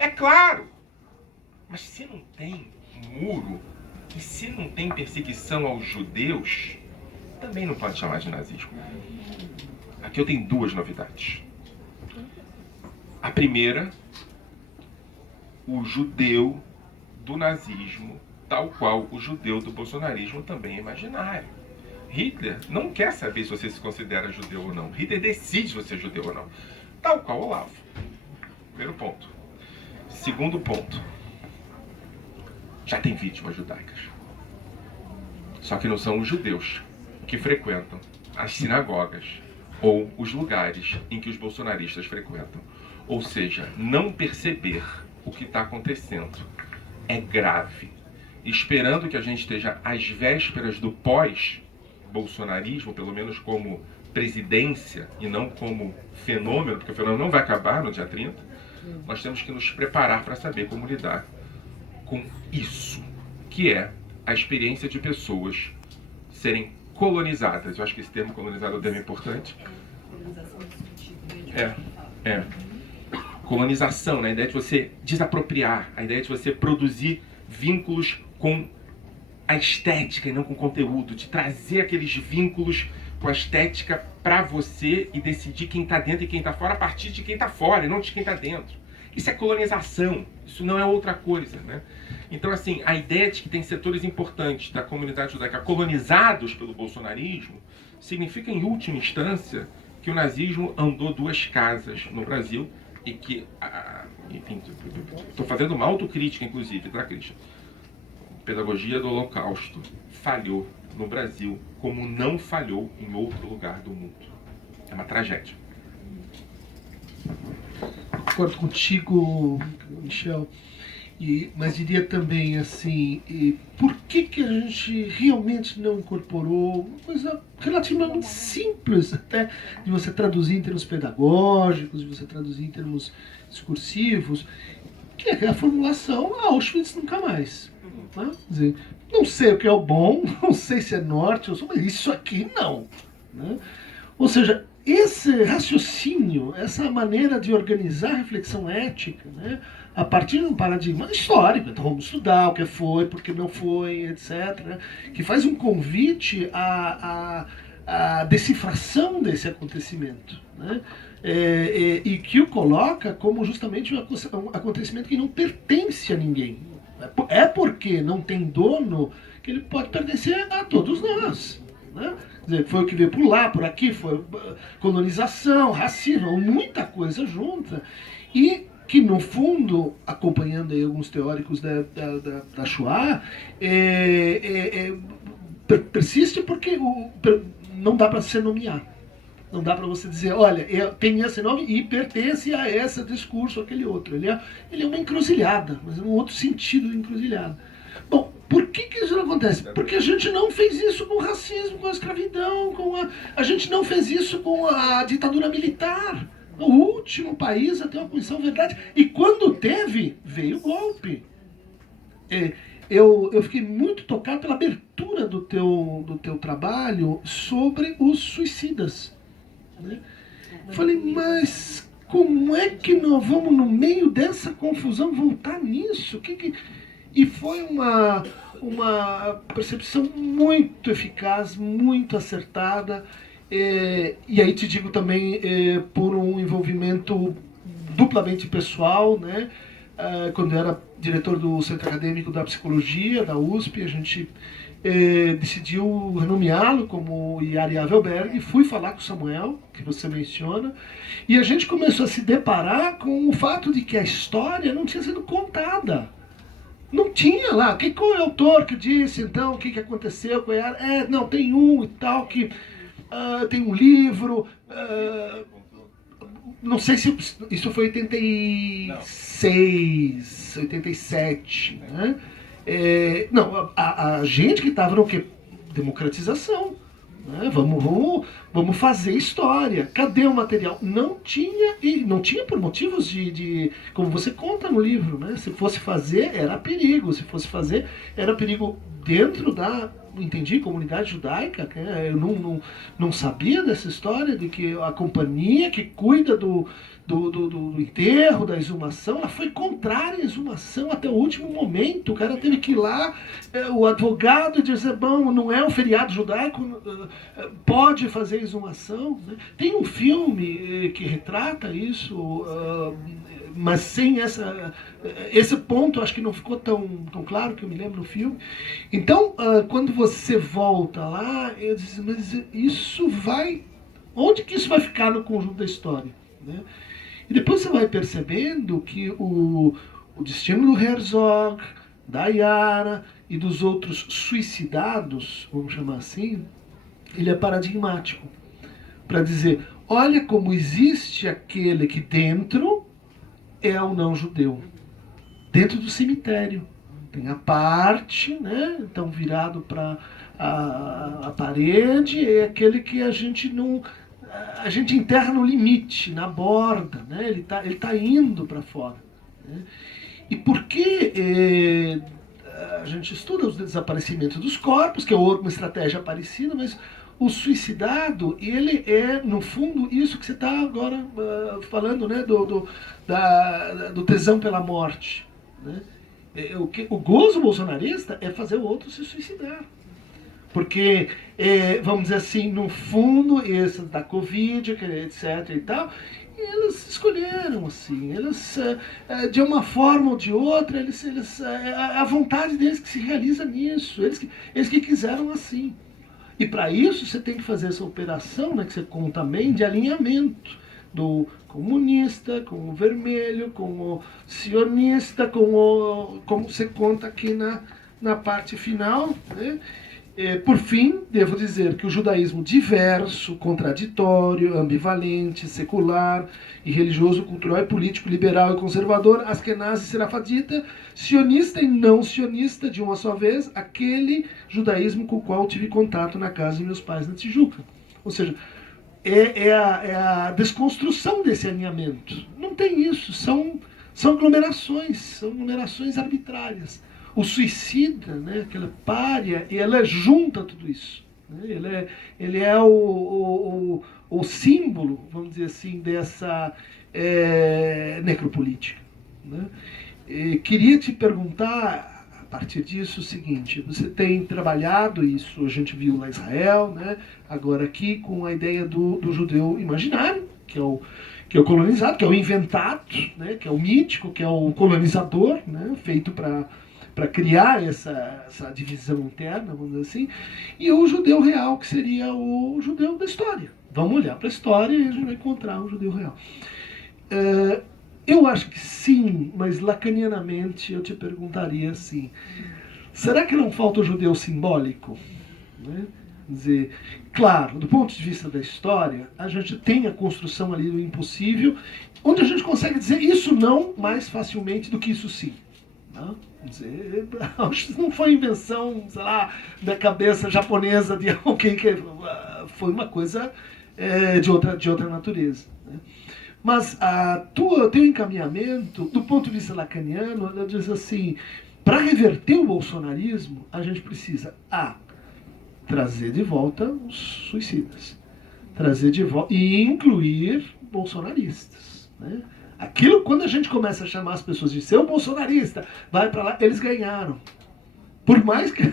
É claro! Mas se não tem muro, e se não tem perseguição aos judeus, também não pode chamar de nazismo. Aqui eu tenho duas novidades. A primeira, o judeu do nazismo, tal qual o judeu do bolsonarismo, também é imaginário. Hitler não quer saber se você se considera judeu ou não. Hitler decide se você é judeu ou não. Tal qual Olavo. Primeiro ponto. Segundo ponto. Já tem vítimas judaicas. Só que não são os judeus que frequentam as sinagogas ou os lugares em que os bolsonaristas frequentam. Ou seja, não perceber o que está acontecendo é grave. Esperando que a gente esteja às vésperas do pós-bolsonarismo, pelo menos como presidência e não como fenômeno, porque o fenômeno não vai acabar no dia 30, nós temos que nos preparar para saber como lidar com isso, que é a experiência de pessoas serem colonizadas. Eu acho que esse termo colonizado é um termo importante. colonização, né? A ideia de você desapropriar, a ideia de você produzir vínculos com a estética e não com o conteúdo, de trazer aqueles vínculos com a estética para você e decidir quem está dentro e quem está fora a partir de quem está fora e não de quem está dentro. Isso é colonização, isso não é outra coisa, né? Então, assim, a ideia de que tem setores importantes da comunidade judaica colonizados pelo bolsonarismo significa, em última instância, que o nazismo andou 2 casas no Brasil e que, enfim, estou fazendo uma autocrítica, inclusive, tá, Christian? Pedagogia do Holocausto falhou no Brasil como não falhou em outro lugar do mundo. É uma tragédia. Concordo contigo, Michel. Mas diria também assim, por que a gente realmente não incorporou uma coisa relativamente simples até, de você traduzir em termos pedagógicos, de você traduzir em termos discursivos, que é a formulação Auschwitz nunca mais. Tá? Quer dizer, não sei o que é o bom, não sei se é norte ou sul, mas isso aqui não. Né? Ou seja, esse raciocínio, essa maneira de organizar a reflexão ética, né, a partir de um paradigma histórico, então vamos estudar o que foi, por que não foi, etc., né, que faz um convite à decifração desse acontecimento, né, e que o coloca como justamente um acontecimento que não pertence a ninguém. É porque não tem dono que ele pode pertencer a todos nós. Né? Quer dizer, foi o que veio por lá, por aqui, foi colonização, racismo, muita coisa junta. E que, no fundo, acompanhando aí alguns teóricos da Shoah, persiste porque não dá para se nomear. Não dá para você dizer, olha, tem esse nome e pertence a esse discurso, aquele outro. Ele é uma encruzilhada, mas é um outro sentido de encruzilhada. Bom, por que isso não acontece? Porque a gente não fez isso com o racismo, com a escravidão, a gente não fez isso com a ditadura militar. O último país a ter uma Comissão Verdade. E quando teve, veio o golpe. Eu fiquei muito tocado pela abertura do teu trabalho sobre os suicidas. Né? Falei, mas como é que nós vamos, no meio dessa confusão, voltar nisso? E foi uma percepção muito eficaz, muito acertada. E aí te digo também por um envolvimento duplamente pessoal, né? Quando eu era diretor do Centro Acadêmico da Psicologia, da USP, a gente decidiu renomeá-lo como Yari Avelberg, e fui falar com o Samuel, que você menciona, e a gente começou a se deparar com o fato de que a história não tinha sido contada. Não tinha lá, qual é o autor que disse, então, o que aconteceu, qual era? Não, tem um e tal, que tem um livro, não sei se isso foi 86, 87, né? Não, a gente que estava no quê? Democratização. Né? Vamos fazer história. Cadê o material? Não tinha, e não tinha por motivos de como você conta no livro, né? Se fosse fazer, era perigo. Se fosse fazer, era perigo dentro da, entendi, comunidade judaica. Né? Eu não sabia dessa história de que a companhia que cuida do enterro, da exumação, ela foi contrária à exumação até o último momento. O cara teve que ir lá, o advogado dizer, bom, não é um feriado judaico, pode fazer exumação. Né? Tem um filme que retrata isso, mas sem esse ponto, acho que não ficou tão claro, que eu me lembro no filme. Então, quando você volta lá, eu disse, mas isso vai... Onde que isso vai ficar no conjunto da história? Né? E depois você vai percebendo que o destino do Herzog, da Yara e dos outros suicidados, vamos chamar assim, ele é paradigmático. Para dizer, olha como existe aquele que dentro é o não judeu. Dentro do cemitério. Tem a parte, né, então virado para a parede, é aquele que a gente não... A gente enterra no limite, na borda, né? Ele tá indo para fora. Né? E por que a gente estuda os desaparecimentos dos corpos, que é uma estratégia parecida, mas o suicidado, ele é, no fundo, isso que você está agora falando, né, do tesão pela morte. Né? O gozo bolsonarista é fazer o outro se suicidar. Porque, vamos dizer assim, no fundo, esse da Covid, etc. e tal, eles escolheram assim, eles, de uma forma ou de outra, a vontade deles que se realiza nisso, eles que quiseram assim. E para isso você tem que fazer essa operação, né, que você conta também, de alinhamento do comunista com o vermelho, com o sionista, como você conta aqui na parte final, né? Por fim, devo dizer que o judaísmo diverso, contraditório, ambivalente, secular e religioso, cultural e político, liberal e conservador, askenazi, serafadita, sionista e não sionista, de uma só vez, aquele judaísmo com o qual tive contato na casa de meus pais na Tijuca. Ou seja, é a desconstrução desse alinhamento. Não tem isso, são aglomerações arbitrárias. O suicida, né, aquela pária, ela junta tudo isso. Né? Ele é o símbolo, vamos dizer assim, dessa necropolítica. Né? Queria te perguntar, a partir disso, o seguinte: você tem trabalhado isso, a gente viu lá em Israel, né? Agora aqui com a ideia do judeu imaginário, que é o colonizado, que é o inventado, né? Que é o mítico, que é o colonizador, né? Feito para criar essa divisão interna, vamos dizer assim, e o judeu real, que seria o judeu da história. Vamos olhar para a história e a gente vai encontrar o judeu real. Eu acho que sim, mas lacanianamente eu te perguntaria assim: será que não falta o judeu simbólico? Né? Quer dizer, claro, do ponto de vista da história, a gente tem a construção ali do impossível, onde a gente consegue dizer isso não mais facilmente do que isso sim. Não? Acho que não foi invenção, sei lá, da cabeça japonesa de alguém que foi uma coisa de outra natureza. Né? Mas teu encaminhamento, do ponto de vista lacaniano, ela diz assim: para reverter o bolsonarismo, a gente precisa trazer de volta os suicidas, trazer de volta e incluir bolsonaristas. Né? Aquilo, quando a gente começa a chamar as pessoas de seu bolsonarista, vai para lá, eles ganharam. Por mais que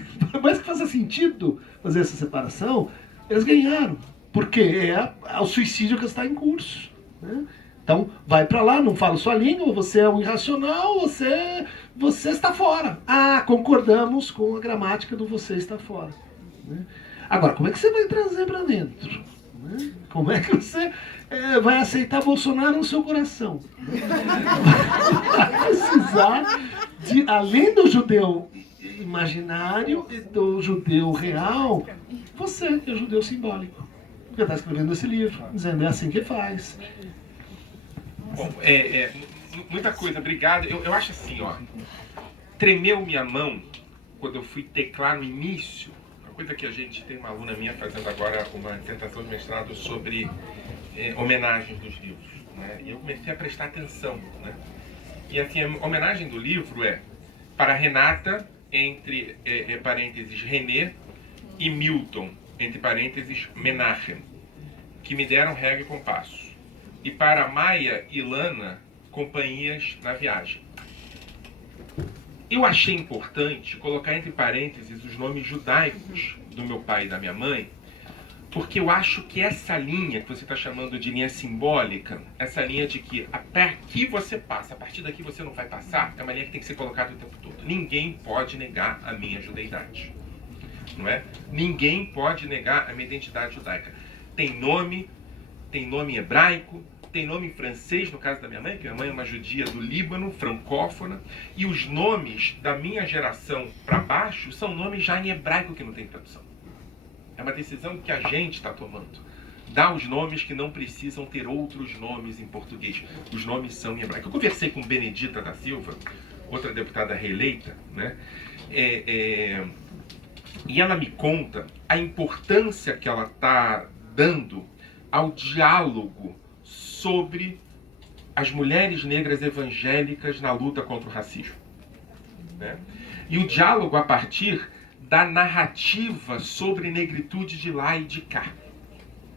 faça sentido fazer essa separação, eles ganharam. Porque é o suicídio que está em curso. Né? Então, vai para lá, não fala sua língua, você é um irracional, você está fora. Concordamos com a gramática do você está fora. Né? Agora, como é que você vai trazer para dentro? Né? Como é que você vai aceitar Bolsonaro no seu coração? Vai precisar além do judeu imaginário e do judeu real, você é judeu simbólico. Porque está escrevendo esse livro, dizendo é assim que faz. Bom, muita coisa, obrigado. Eu acho assim, tremeu minha mão quando eu fui teclar no início. Coisa que a gente tem uma aluna minha fazendo agora uma dissertação de mestrado sobre homenagens dos livros, né? E eu comecei a prestar atenção, né? E assim, a homenagem do livro é para Renata, entre parênteses René, e Milton, entre parênteses Menachem, que me deram regra e compasso. E para Maia e Lana, companhias na viagem. Eu achei importante colocar entre parênteses os nomes judaicos do meu pai e da minha mãe, porque eu acho que essa linha que você está chamando de linha simbólica, essa linha de que aqui você passa, a partir daqui você não vai passar, é uma linha que tem que ser colocada o tempo todo. Ninguém pode negar a minha judeidade. Não é? Ninguém pode negar a minha identidade judaica. Tem nome em hebraico, tem nome em francês, no caso da minha mãe, que minha mãe é uma judia do Líbano, francófona, e os nomes da minha geração para baixo são nomes já em hebraico que não tem tradução. É uma decisão que a gente está tomando. Dá os nomes que não precisam ter outros nomes em português. Os nomes são em hebraico. Eu conversei com Benedita da Silva, outra deputada reeleita, né? E ela me conta a importância que ela está dando ao diálogo sobre as mulheres negras evangélicas na luta contra o racismo. Né? E o diálogo a partir da narrativa sobre negritude de lá e de cá,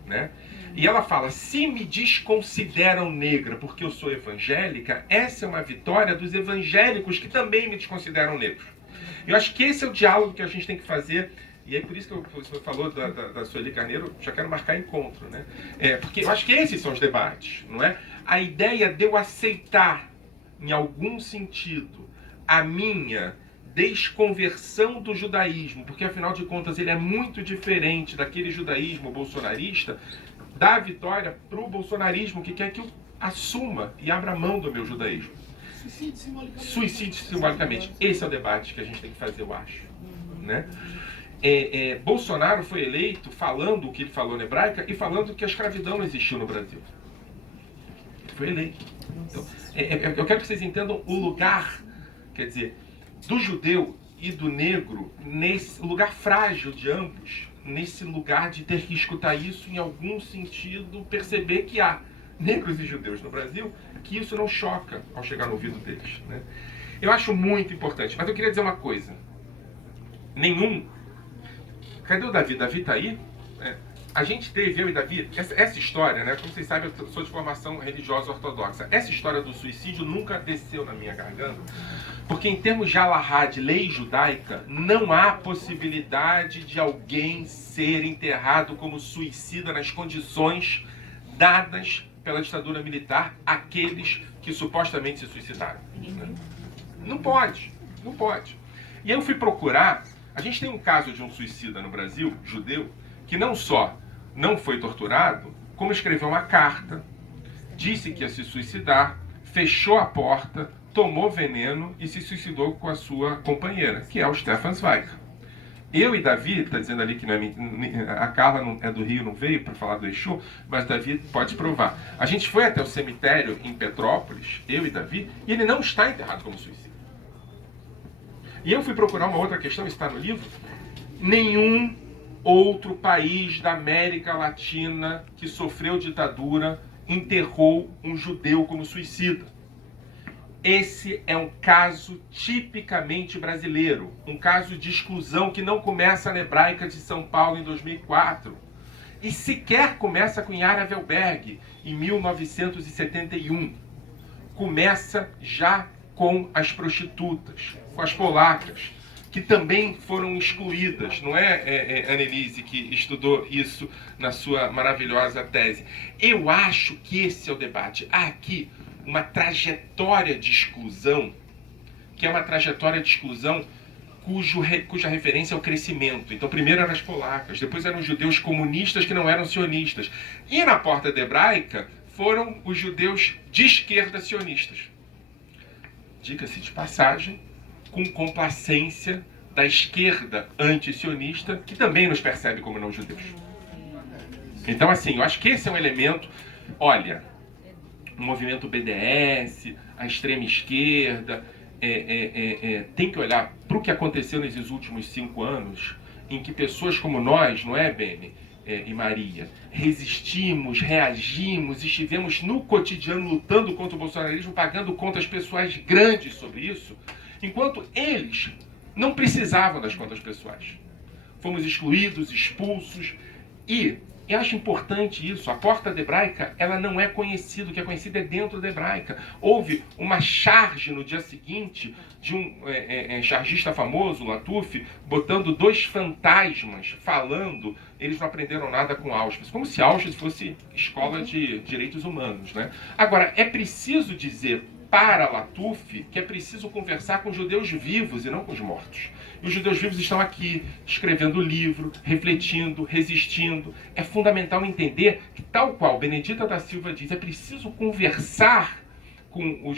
né? E ela fala, se me desconsideram negra porque eu sou evangélica, essa é uma vitória dos evangélicos que também me desconsideram negro. Eu acho que esse é o diálogo que a gente tem que fazer. E é por isso que você falou da Sueli Carneiro, já quero marcar encontro, né? Porque eu acho que esses são os debates, não é? A ideia de eu aceitar, em algum sentido, a minha desconversão do judaísmo, porque afinal de contas ele é muito diferente daquele judaísmo bolsonarista, dá a vitória para o bolsonarismo que quer que eu assuma e abra mão do meu judaísmo. Suicídio simbolicamente. Esse é o debate que a gente tem que fazer, eu acho, né? Bolsonaro foi eleito falando o que ele falou na hebraica e falando que a escravidão não existiu no Brasil. Foi eleito. Então, eu quero que vocês entendam o lugar, quer dizer, do judeu e do negro, nesse lugar frágil de ambos, nesse lugar de ter que escutar isso, em algum sentido, perceber que há negros e judeus no Brasil, que isso não choca ao chegar no ouvido deles, né? Eu acho muito importante, mas eu queria dizer uma coisa. Cadê o Davi? Davi tá aí? A gente teve, eu e Davi, essa história, né? Como vocês sabem, eu sou de formação religiosa ortodoxa. Essa história do suicídio nunca desceu na minha garganta, porque em termos de alahá, de lei judaica, não há possibilidade de alguém ser enterrado como suicida nas condições dadas pela ditadura militar àqueles que supostamente se suicidaram, né? Não pode, não pode. E aí eu fui procurar, a gente tem um caso de um suicida no Brasil, judeu, que não só não foi torturado, como escreveu uma carta, disse que ia se suicidar, fechou a porta, tomou veneno e se suicidou com a sua companheira, que é o Stefan Zweig. Eu e Davi, está dizendo ali que não é, a Carla não, é do Rio, não veio para falar do Exu, mas Davi pode provar. A gente foi até o cemitério em Petrópolis, eu e Davi, e ele não está enterrado como suicida. E eu fui procurar uma outra questão, está no livro. Nenhum outro país da América Latina que sofreu ditadura enterrou um judeu como suicida. Esse é um caso tipicamente brasileiro, um caso de exclusão que não começa na Hebraica de São Paulo em 2004 e sequer começa com Yara Velberg em 1971. Começa já com as prostitutas, com as polacas, que também foram excluídas, não é, Annelise, que estudou isso na sua maravilhosa tese. Eu acho que esse é o debate. Há aqui uma trajetória de exclusão, que é uma trajetória de exclusão cuja referência é o crescimento. Então, primeiro eram as polacas, depois eram os judeus comunistas que não eram sionistas. E na porta da hebraica foram os judeus de esquerda sionistas. Diga-se de passagem, com complacência da esquerda anti-sionista, que também nos percebe como não judeus. Então, assim, eu acho que esse é um elemento. Olha, o movimento BDS, a extrema esquerda, tem que olhar para o que aconteceu nesses últimos 5 anos, em que pessoas como nós, não é, Beni e Maria, resistimos, reagimos, estivemos no cotidiano lutando contra o bolsonarismo, pagando contas pessoais grandes sobre isso, enquanto eles não precisavam das contas pessoais. Fomos excluídos, expulsos, e eu acho importante isso. A porta da hebraica, ela não é conhecida, o que é conhecido é dentro da hebraica. Houve uma charge no dia seguinte de um chargista famoso, Latuf, botando 2 fantasmas, falando, eles não aprenderam nada com Auschwitz, como se Auschwitz fosse escola de direitos humanos, né? Agora, é preciso dizer para Latuf que é preciso conversar com os judeus vivos e não com os mortos. E os judeus vivos estão aqui, escrevendo livro, refletindo, resistindo. É fundamental entender que, tal qual Benedita da Silva diz, é preciso conversar com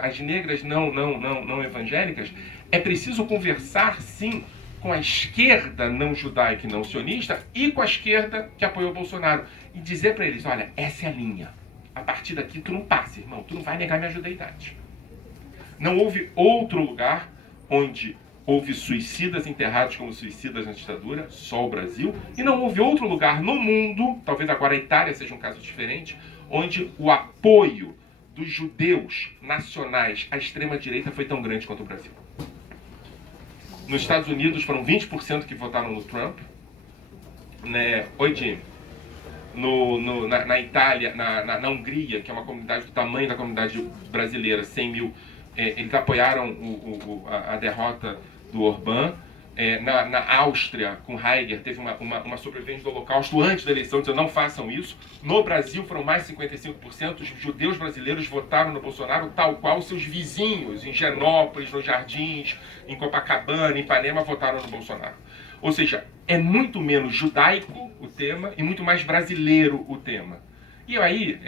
as negras não evangélicas, é preciso conversar, sim, com a esquerda não judaica e não sionista e com a esquerda que apoiou o Bolsonaro. E dizer para eles, olha, essa é a linha. A partir daqui tu não passa, irmão, tu não vai negar minha judaidade. Não houve outro lugar onde houve suicidas enterrados como suicidas na ditadura, só o Brasil, e não houve outro lugar no mundo, talvez agora a Itália seja um caso diferente, onde o apoio dos judeus nacionais à extrema-direita foi tão grande quanto o Brasil. Nos Estados Unidos foram 20% que votaram no Trump. Né? Oi, Jim. Na Itália, na Hungria, que é uma comunidade do tamanho da comunidade brasileira, 100 mil, eles apoiaram a derrota do Orbán. Na Áustria, com Heidegger, teve uma sobrevivente do Holocausto antes da eleição, dizendo não façam isso. No Brasil foram mais de 55%. Os judeus brasileiros votaram no Bolsonaro, tal qual seus vizinhos, em Genópolis, nos Jardins, em Copacabana, em Ipanema, votaram no Bolsonaro. Ou seja, é muito menos judaico o tema e muito mais brasileiro o tema. E aí,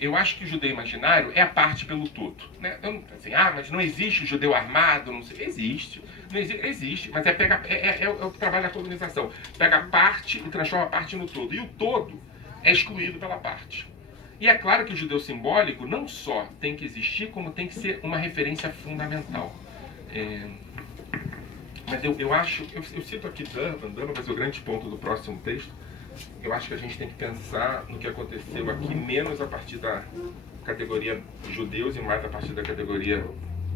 eu acho que o judeu imaginário é a parte pelo todo. Né? Assim, mas não existe o judeu armado, não sei. Existe. Não existe, mas é o trabalho da colonização. Pega a parte e transforma a parte no todo. E o todo é excluído pela parte. E é claro que o judeu simbólico não só tem que existir, como tem que ser uma referência fundamental. Mas eu acho, eu cito aqui Durban vai ser o grande ponto do próximo texto. Eu acho que a gente tem que pensar no que aconteceu aqui, menos a partir da categoria judeus e mais a partir da categoria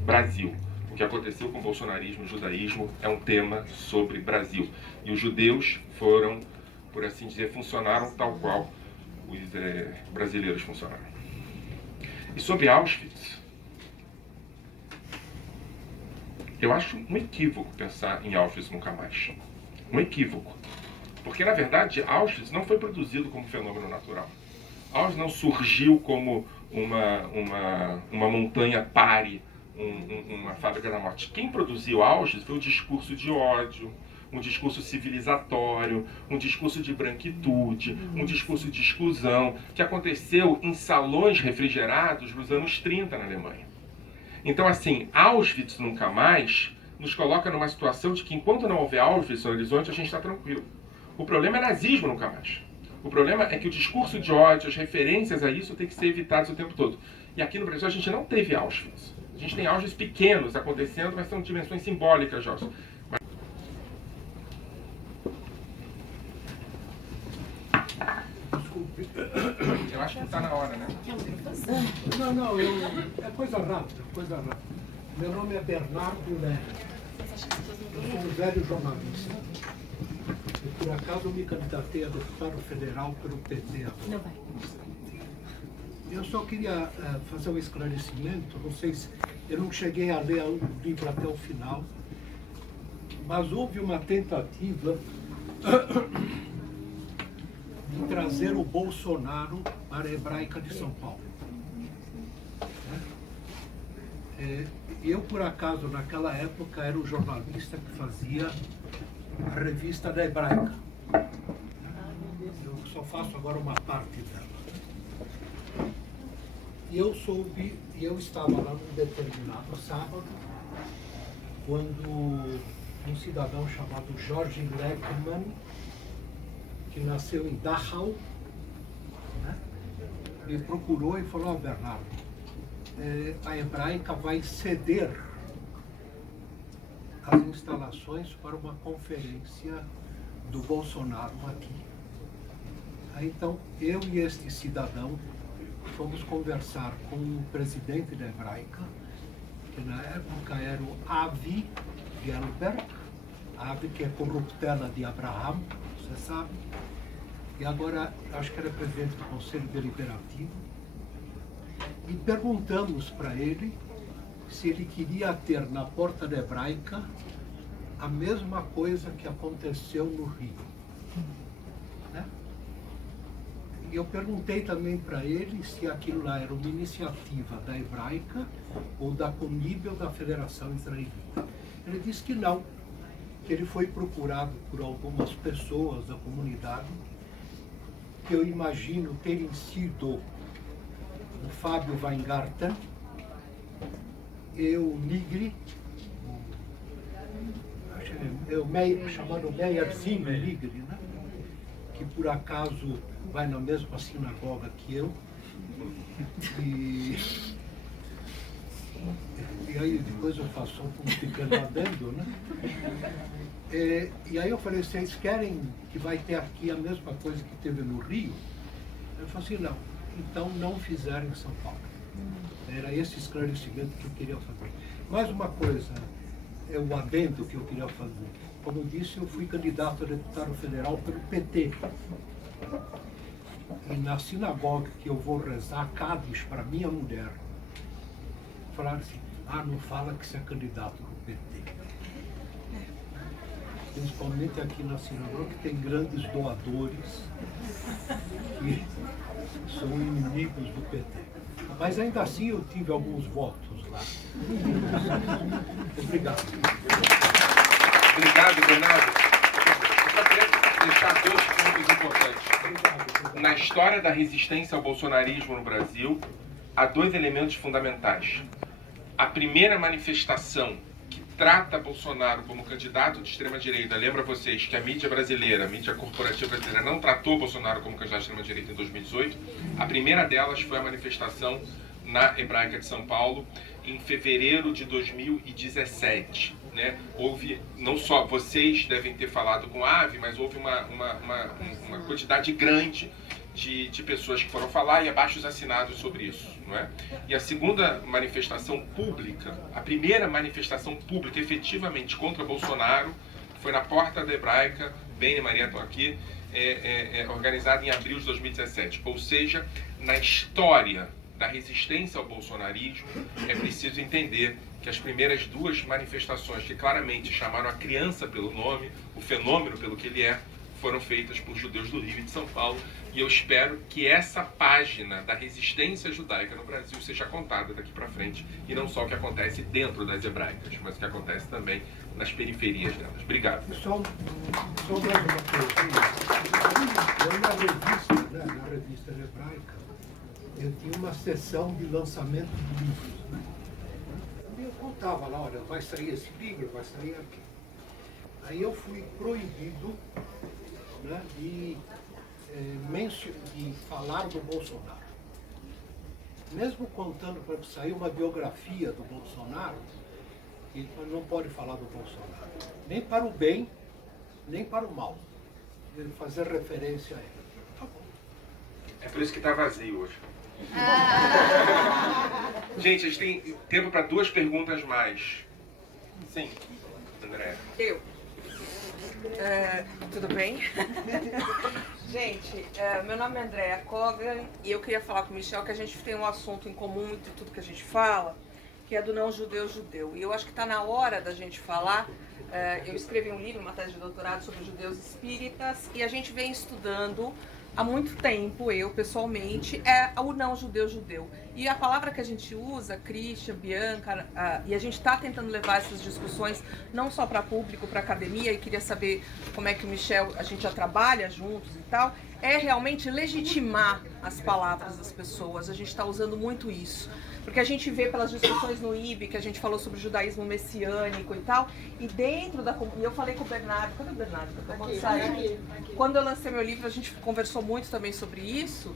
Brasil. O que aconteceu com o bolsonarismo e o judaísmo é um tema sobre Brasil. E os judeus foram, por assim dizer, funcionaram tal qual os brasileiros funcionaram. E sobre Auschwitz, eu acho um equívoco pensar em Auschwitz nunca mais. Um equívoco. Porque, na verdade, Auschwitz não foi produzido como fenômeno natural. Auschwitz não surgiu como uma montanha pare, uma fábrica da morte. Quem produziu Auschwitz foi o discurso de ódio, um discurso civilizatório, um discurso de branquitude, um discurso de exclusão, que aconteceu em salões refrigerados nos anos 30 na Alemanha. Então, assim, Auschwitz nunca mais nos coloca numa situação de que, enquanto não houver Auschwitz no horizonte, a gente está tranquilo. O problema é nazismo nunca mais. O problema é que o discurso de ódio, as referências a isso, tem que ser evitados o tempo todo. E aqui no Brasil a gente não teve Auschwitz. A gente tem Auschwitz pequenos acontecendo, mas são dimensões simbólicas de Auschwitz. Desculpe. Eu acho que está na hora, né? Não, é coisa rápida. Meu nome é Bernardo Lé. Eu sou um velho jornalista. E por acaso me candidatei a deputado federal pelo PT agora. Não vai. Eu só queria fazer um esclarecimento, não sei se eu não cheguei a ler o livro até o final, mas houve uma tentativa de trazer o Bolsonaro para a Hebraica de São Paulo. Eu, por acaso, naquela época, era o jornalista que fazia a revista da Hebraica. Eu só faço agora uma parte dela. E eu estava lá num determinado sábado, quando um cidadão chamado Jorge Leckmann, que nasceu em Dachau, né, me procurou e falou: Bernardo, a Hebraica vai ceder as instalações para uma conferência do Bolsonaro aqui. Aí, então, eu e este cidadão fomos conversar com o presidente da Hebraica, que na época era o Avi Gelberg, Avi, que é corruptela de Abraham, você sabe, e agora acho que era presidente do Conselho Deliberativo, e perguntamos para ele se ele queria ter na porta da Hebraica a mesma coisa que aconteceu no Rio. Né? E eu perguntei também para ele se aquilo lá era uma iniciativa da Hebraica ou da Conib ou da Federação Israelita. Ele disse que não, que ele foi procurado por algumas pessoas da comunidade, que eu imagino terem sido o Fábio Weingarten, o Nigri, o chamado Meyerzinho Nigri, né? Que por acaso vai na mesma sinagoga que eu. E aí depois eu faço um pequeno adendo, né? E aí eu falei: vocês querem que vai ter aqui a mesma coisa que teve no Rio? Eu falei assim: não, então não fizeram em São Paulo. Era esse esclarecimento que eu queria fazer. Mais uma coisa, é o adendo que eu queria fazer. Como eu disse, eu fui candidato a deputado federal pelo PT. E na sinagoga que eu vou rezar Cádiz para minha mulher, falaram assim, não fala que você é candidato do PT. Principalmente aqui na sinagoga, que tem grandes doadores que são inimigos do PT. Mas ainda assim eu tive alguns votos lá. Obrigado. Obrigado, Bernardo. Eu só queria deixar 2 pontos importantes. Na história da resistência ao bolsonarismo no Brasil, há 2 elementos fundamentais. A primeira manifestação que trata Bolsonaro como candidato de extrema-direita, lembra vocês que a mídia brasileira, a mídia corporativa brasileira, não tratou Bolsonaro como candidato de extrema-direita em 2018. A primeira delas foi a manifestação na Hebraica de São Paulo, em fevereiro de 2017. Né? Houve, não só vocês devem ter falado com a AVE, mas houve uma quantidade grande de pessoas que foram falar e abaixos assinados sobre isso. Não é? E a segunda manifestação pública, a primeira manifestação pública efetivamente contra Bolsonaro, foi na porta da Hebraica, Ben e Maria estão aqui, organizada em abril de 2017. Ou seja, na história da resistência ao bolsonarismo, é preciso entender que as primeiras 2 manifestações que claramente chamaram a criança pelo nome, o fenômeno pelo que ele é, foram feitas por judeus do Rio e de São Paulo, e eu espero que essa página da resistência judaica no Brasil seja contada daqui para frente, e não só o que acontece dentro das hebraicas, mas o que acontece também nas periferias delas. Obrigado. Só mais uma coisinha. Eu na revista hebraica, eu tinha uma sessão de lançamento de livros. Né? Eu contava lá, olha, vai sair esse livro, vai sair aqui. Aí eu fui proibido, né, de falar do Bolsonaro. Mesmo contando, para sair uma biografia do Bolsonaro, ele não pode falar do Bolsonaro. Nem para o bem, nem para o mal. Ele fazer referência a ele. Tá bom. É por isso que está vazio hoje. Gente, a gente tem tempo para 2 perguntas mais. Sim, André. Tudo bem? Gente, meu nome é Andréa Kogan e eu queria falar com o Michel que a gente tem um assunto em comum entre tudo que a gente fala, que é do não judeu-judeu. E eu acho que está na hora da gente falar. Eu escrevi um livro, uma tese de doutorado sobre judeus espíritas, e a gente vem estudando há muito tempo, eu pessoalmente, é o não judeu-judeu. E a palavra que a gente usa, Christian, Bianca, e a gente está tentando levar essas discussões não só para público, para academia, e queria saber como é que o Michel, a gente já trabalha juntos e tal, é realmente legitimar as palavras das pessoas. A gente está usando muito isso. Porque a gente vê pelas discussões no IB, que a gente falou sobre o judaísmo messiânico e tal, e dentro da... E eu falei com o Bernardo, cadê o Bernardo? Aqui. Quando eu lancei meu livro, a gente conversou muito também sobre isso,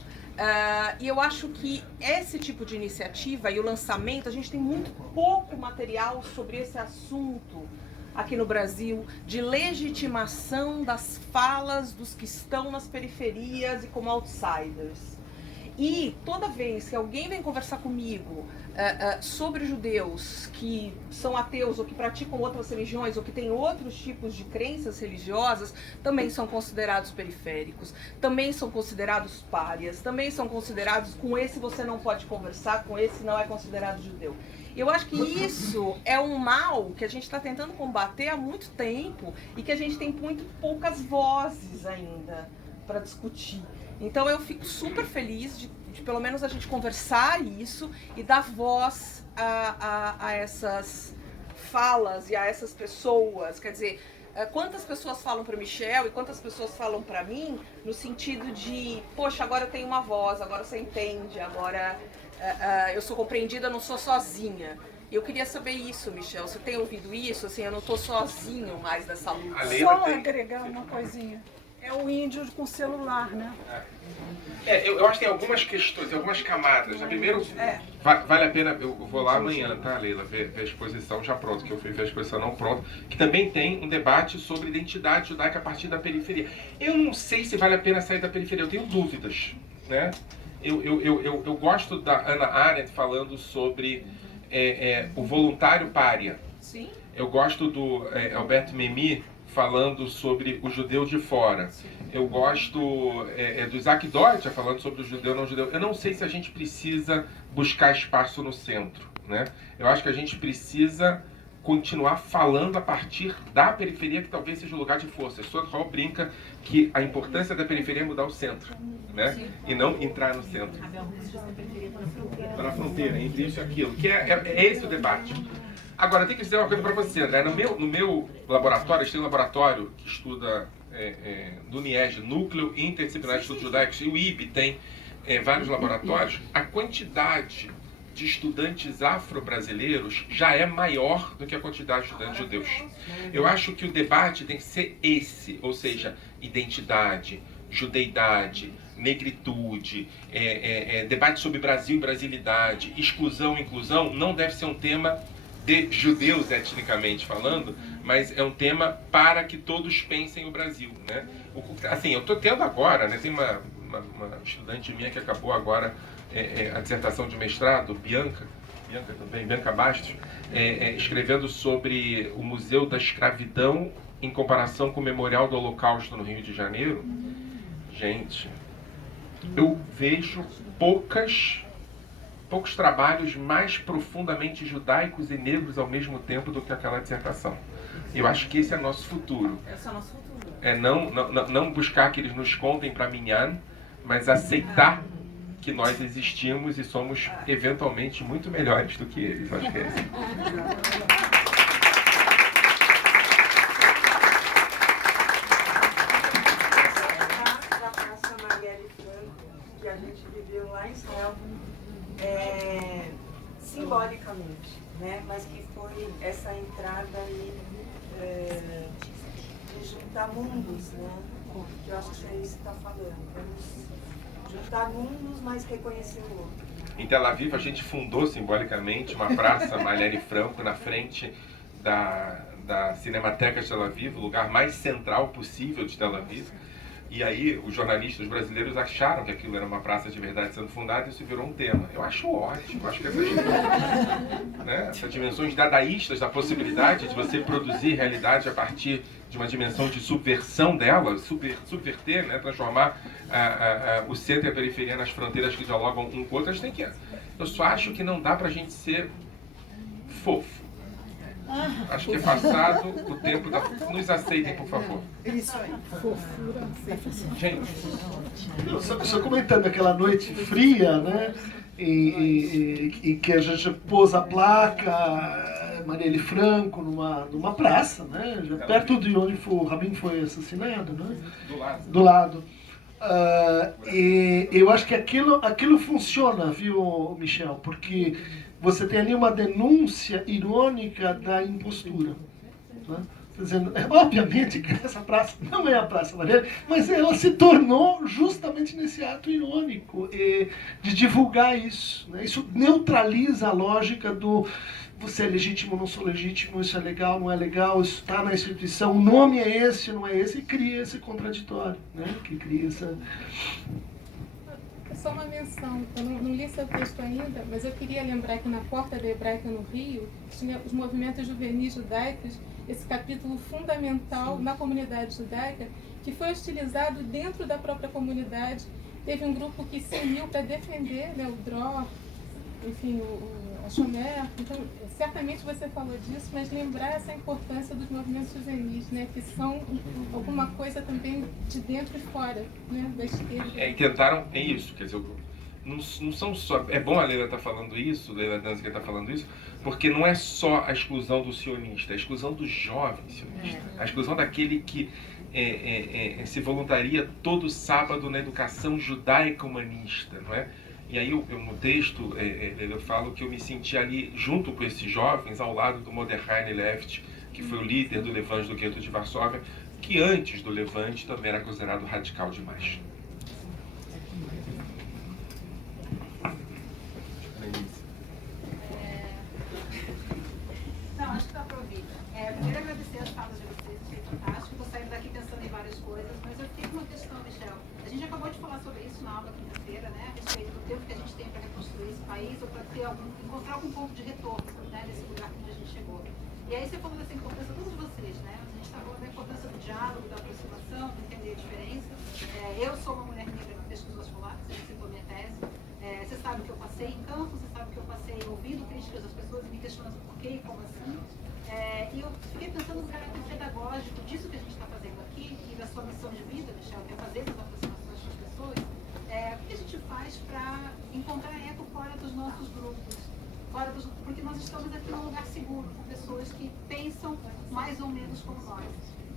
e eu acho que esse tipo de iniciativa e o lançamento, a gente tem muito pouco material sobre esse assunto aqui no Brasil, de legitimação das falas dos que estão nas periferias e como outsiders. E toda vez que alguém vem conversar comigo sobre judeus que são ateus ou que praticam outras religiões ou que têm outros tipos de crenças religiosas, também são considerados periféricos, também são considerados párias, também são considerados, com esse você não pode conversar, com esse não é considerado judeu. Eu acho que isso é um mal que a gente está tentando combater há muito tempo e que a gente tem muito poucas vozes ainda para discutir. Então eu fico super feliz de pelo menos a gente conversar isso e dar voz a essas falas e a essas pessoas. Quer dizer, quantas pessoas falam para o Michel e quantas pessoas falam para mim no sentido de, poxa, agora eu tenho uma voz, agora você entende, agora eu sou compreendida, eu não sou sozinha. Eu queria saber isso, Michel. Você tem ouvido isso? Assim, eu não estou sozinho mais nessa luta. Só agregar uma coisinha. É o índio com celular, né? Eu acho que tem algumas questões, algumas camadas. Primeiro, vale a pena, eu vou lá amanhã, tá, Leila, ver a exposição já pronta, que eu fui ver a exposição não pronta, que também tem um debate sobre identidade judaica a partir da periferia. Eu não sei se vale a pena sair da periferia, eu tenho dúvidas, né? Eu gosto da Hannah Arendt falando sobre o voluntário pária. Sim. Eu gosto do Alberto Memmi falando sobre o judeu de fora. Sim. Eu gosto do Isaac Deutscher falando sobre o judeu não judeu. Eu não sei se a gente precisa buscar espaço no centro, né? Eu acho que a gente precisa continuar falando a partir da periferia, que talvez seja o lugar de força. Sodrol brinca que a importância da periferia é mudar o centro, né? E não entrar no centro. Para a fronteira, entre isso e aquilo. Que é esse o debate. Agora, tem que dizer uma coisa para você, André. No meu laboratório, tem um laboratório que estuda do NIEG, Núcleo Interdisciplinar de Estudos Judaicos, e o IB tem vários laboratórios. A quantidade de estudantes afro-brasileiros já é maior do que a quantidade de estudantes judeus. Eu acho que o debate tem que ser esse, ou seja, identidade, judeidade, negritude, debate sobre Brasil e brasilidade, exclusão e inclusão, não deve ser um tema de judeus etnicamente falando, mas é um tema para que todos pensem o Brasil, né? Assim, eu estou tendo agora, né, tem uma estudante minha que acabou agora a dissertação de mestrado, Bianca Bastos, escrevendo sobre o Museu da Escravidão em comparação com o Memorial do Holocausto no Rio de Janeiro. Gente, eu vejo poucos trabalhos mais profundamente judaicos e negros ao mesmo tempo do que aquela dissertação. Eu acho que esse é nosso futuro. Esse é o nosso futuro. Não buscar que eles nos contem para minyan, mas aceitar que nós existimos e somos eventualmente muito melhores do que eles. Acho que é isso. Da Praça Marielle Franco, que a gente viveu lá em Israel, simbolicamente, né? Mas que foi essa entrada aí de juntar mundos, né? Que eu acho que é isso que está falando. Vamos juntar mundos, mas reconhecer o outro. Em Tel Aviv, a gente fundou simbolicamente uma praça Marielle Franco na frente da Cinemateca de Tel Aviv, o lugar mais central possível de Tel Aviv. E aí os jornalistas brasileiros acharam que aquilo era uma praça de verdade sendo fundada e isso virou um tema. Eu acho ótimo, acho que essas dimensões dadaístas da possibilidade de você produzir realidade a partir de uma dimensão de subversão dela, subverter, né, transformar o centro e a periferia nas fronteiras que dialogam um com o outro, a gente tem que... Eu só acho que não dá pra gente ser fofo. Acho que é passado o tempo da... Nos aceitem, por favor. Isso aí, fofura. Gente. Só comentando aquela noite fria, né? E que a gente pôs a placa Marielle Franco numa praça, né? Já perto de onde o Rabin foi assassinado, né? Do lado. E eu acho que aquilo funciona, viu, Michel? Porque você tem ali uma denúncia irônica da impostura, né? Dizendo, obviamente que essa praça não é a Praça Marielle, mas ela se tornou justamente nesse ato irônico de divulgar isso, né? Isso neutraliza a lógica do você é legítimo, não sou legítimo, isso é legal, não é legal, isso está na instituição, o nome é esse, não é esse, e cria esse contraditório, né? Que cria essa... Só uma menção, eu não li seu texto ainda, mas eu queria lembrar que na Porta da Hebraica no Rio, tinha os movimentos juvenis judaicos, esse capítulo fundamental na comunidade judaica, que foi hostilizado dentro da própria comunidade. Teve um grupo que se uniu para defender, né, o Dror, enfim, a Shomer. Então, certamente você falou disso, mas lembrar essa importância dos movimentos juvenis, né, que são alguma coisa também de dentro e fora, né, da esquerda. E tentaram, é isso, quer dizer, não são só... É bom a Leila estar falando isso, Leila Danziger está falando isso, porque não é só a exclusão do sionista, é a exclusão do jovem sionista, a exclusão daquele que se voluntaria todo sábado na educação judaica humanista, não é? E aí eu no texto eu falo que eu me senti ali junto com esses jovens ao lado do Mordechai Left, que foi o líder do Levante do gueto de Varsóvia, que antes do Levante também era considerado radical demais. Não, acho que está para ouvir. Primeiro agradecer as falas de vocês, achei fantástico. Estou saindo daqui pensando em várias coisas. coisas, mas eu fiquei com uma questão, Michel. A gente acabou de falar sobre isso na aula quinta-feira, né? A respeito do tempo que a gente tem para reconstruir esse país ou para encontrar algum ponto de retorno, né? Nesse lugar onde a gente chegou. E aí você falou dessa importância, todos vocês, né? A gente está falando da importância do diálogo, da aproximação, de entender a diferença. Eu sou uma mulher negra na pesquisa escolar, você citou minha tese. Você sabe que eu passei em campo, você sabe que eu passei ouvindo críticas das pessoas e me questionando por quê e como assim. E eu fiquei pensando no caráter pedagógico disso que a gente está fazendo aqui e da sua missão de vida, Michel, que é fazer essas aproximações com as pessoas. O que a gente faz para encontrar eco fora dos nossos grupos? Porque nós estamos aqui num lugar seguro, com pessoas que pensam mais ou menos como nós.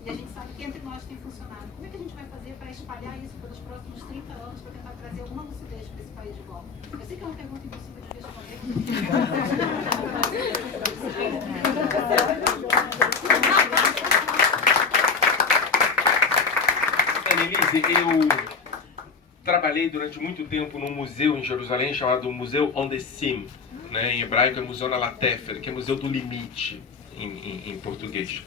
E a gente sabe que entre nós tem funcionado. Como é que a gente vai fazer para espalhar isso pelos próximos 30 anos, para tentar trazer alguma lucidez para esse país de volta? Eu sei que é uma pergunta impossível de responder. Annelise, eu trabalhei durante muito tempo num museu em Jerusalém chamado Museu On the Seam, né? Em hebraico é Museu na Latefer, que é Museu do Limite em português,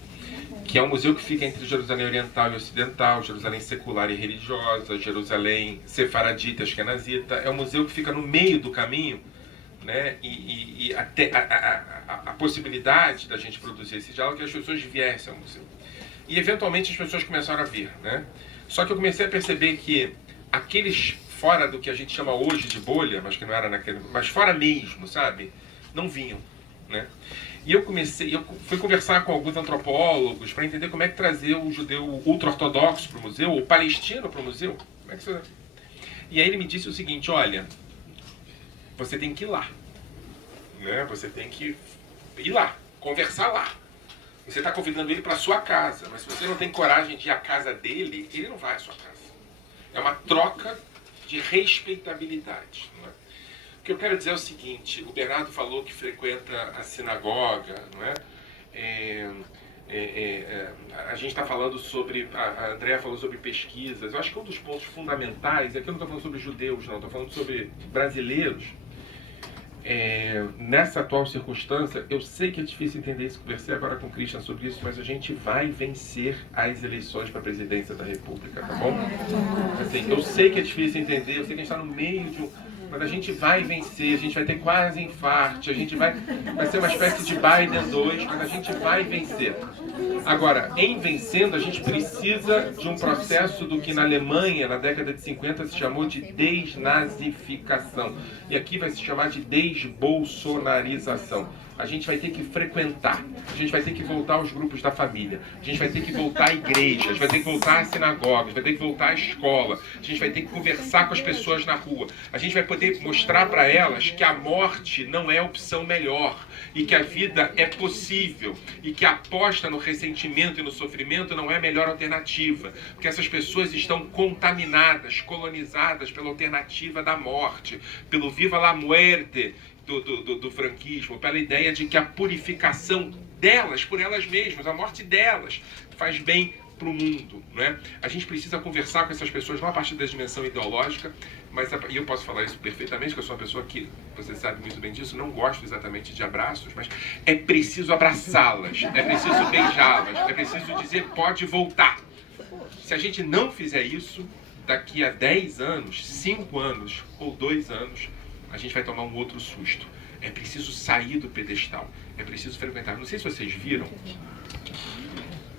que é um museu que fica entre Jerusalém Oriental e Ocidental, Jerusalém secular e religiosa, Jerusalém sefaradita e ashkenazita. É um museu que fica no meio do caminho, né? E até a possibilidade da gente produzir esse diálogo é que as pessoas viessem ao museu. E eventualmente as pessoas começaram a vir, né? Só que eu comecei a perceber que aqueles fora do que a gente chama hoje de bolha, mas que não era naquele, mas fora mesmo, sabe? Não vinham, né? E eu fui conversar com alguns antropólogos para entender como é que trazer o judeu ultra-ortodoxo para o museu, ou o palestino para o museu. Como é que você... E aí ele me disse o seguinte: olha, você tem que ir lá, né? Você tem que ir lá, conversar lá. Você está convidando ele para a sua casa, mas se você não tem coragem de ir à casa dele, ele não vai à sua casa. É uma troca de respeitabilidade, não é? O que eu quero dizer é o seguinte: o Bernardo falou que frequenta a sinagoga, não é? A gente está falando sobre, a Andrea falou sobre pesquisas. Eu acho que um dos pontos fundamentais, aqui eu não estou falando sobre judeus, não, estou falando sobre brasileiros. Nessa atual circunstância, eu sei que é difícil entender isso, conversei agora com o Christian sobre isso, mas a gente vai vencer as eleições para a presidência da República, tá bom? Assim, eu sei que é difícil entender, eu sei que a gente está no meio de um... Mas a gente vai vencer, a gente vai ter quase infarto, vai ser uma espécie de Biden 2, mas a gente vai vencer. Agora, em vencendo, a gente precisa de um processo do que na Alemanha, na década de 50, se chamou de desnazificação. E aqui vai se chamar de desbolsonarização. A gente vai ter que frequentar, a gente vai ter que voltar aos grupos da família, a gente vai ter que voltar à igreja, a gente vai ter que voltar à sinagoga, a gente vai ter que voltar à escola, a gente vai ter que conversar com as pessoas na rua, a gente vai poder mostrar para elas que a morte não é a opção melhor e que a vida é possível e que a aposta no ressentimento e no sofrimento não é a melhor alternativa, porque essas pessoas estão contaminadas, colonizadas pela alternativa da morte, pelo viva la muerte do franquismo, pela ideia de que a purificação delas, por elas mesmas, a morte delas, faz bem para o mundo, né? A gente precisa conversar com essas pessoas não a partir da dimensão ideológica, mas e eu posso falar isso perfeitamente, que eu sou uma pessoa que, você sabe muito bem disso, não gosto exatamente de abraços, mas é preciso abraçá-las, é preciso beijá-las, é preciso dizer pode voltar. Se a gente não fizer isso, daqui a 10 anos, 5 anos ou 2 anos, a gente vai tomar um outro susto. É preciso sair do pedestal. É preciso frequentar. Não sei se vocês viram,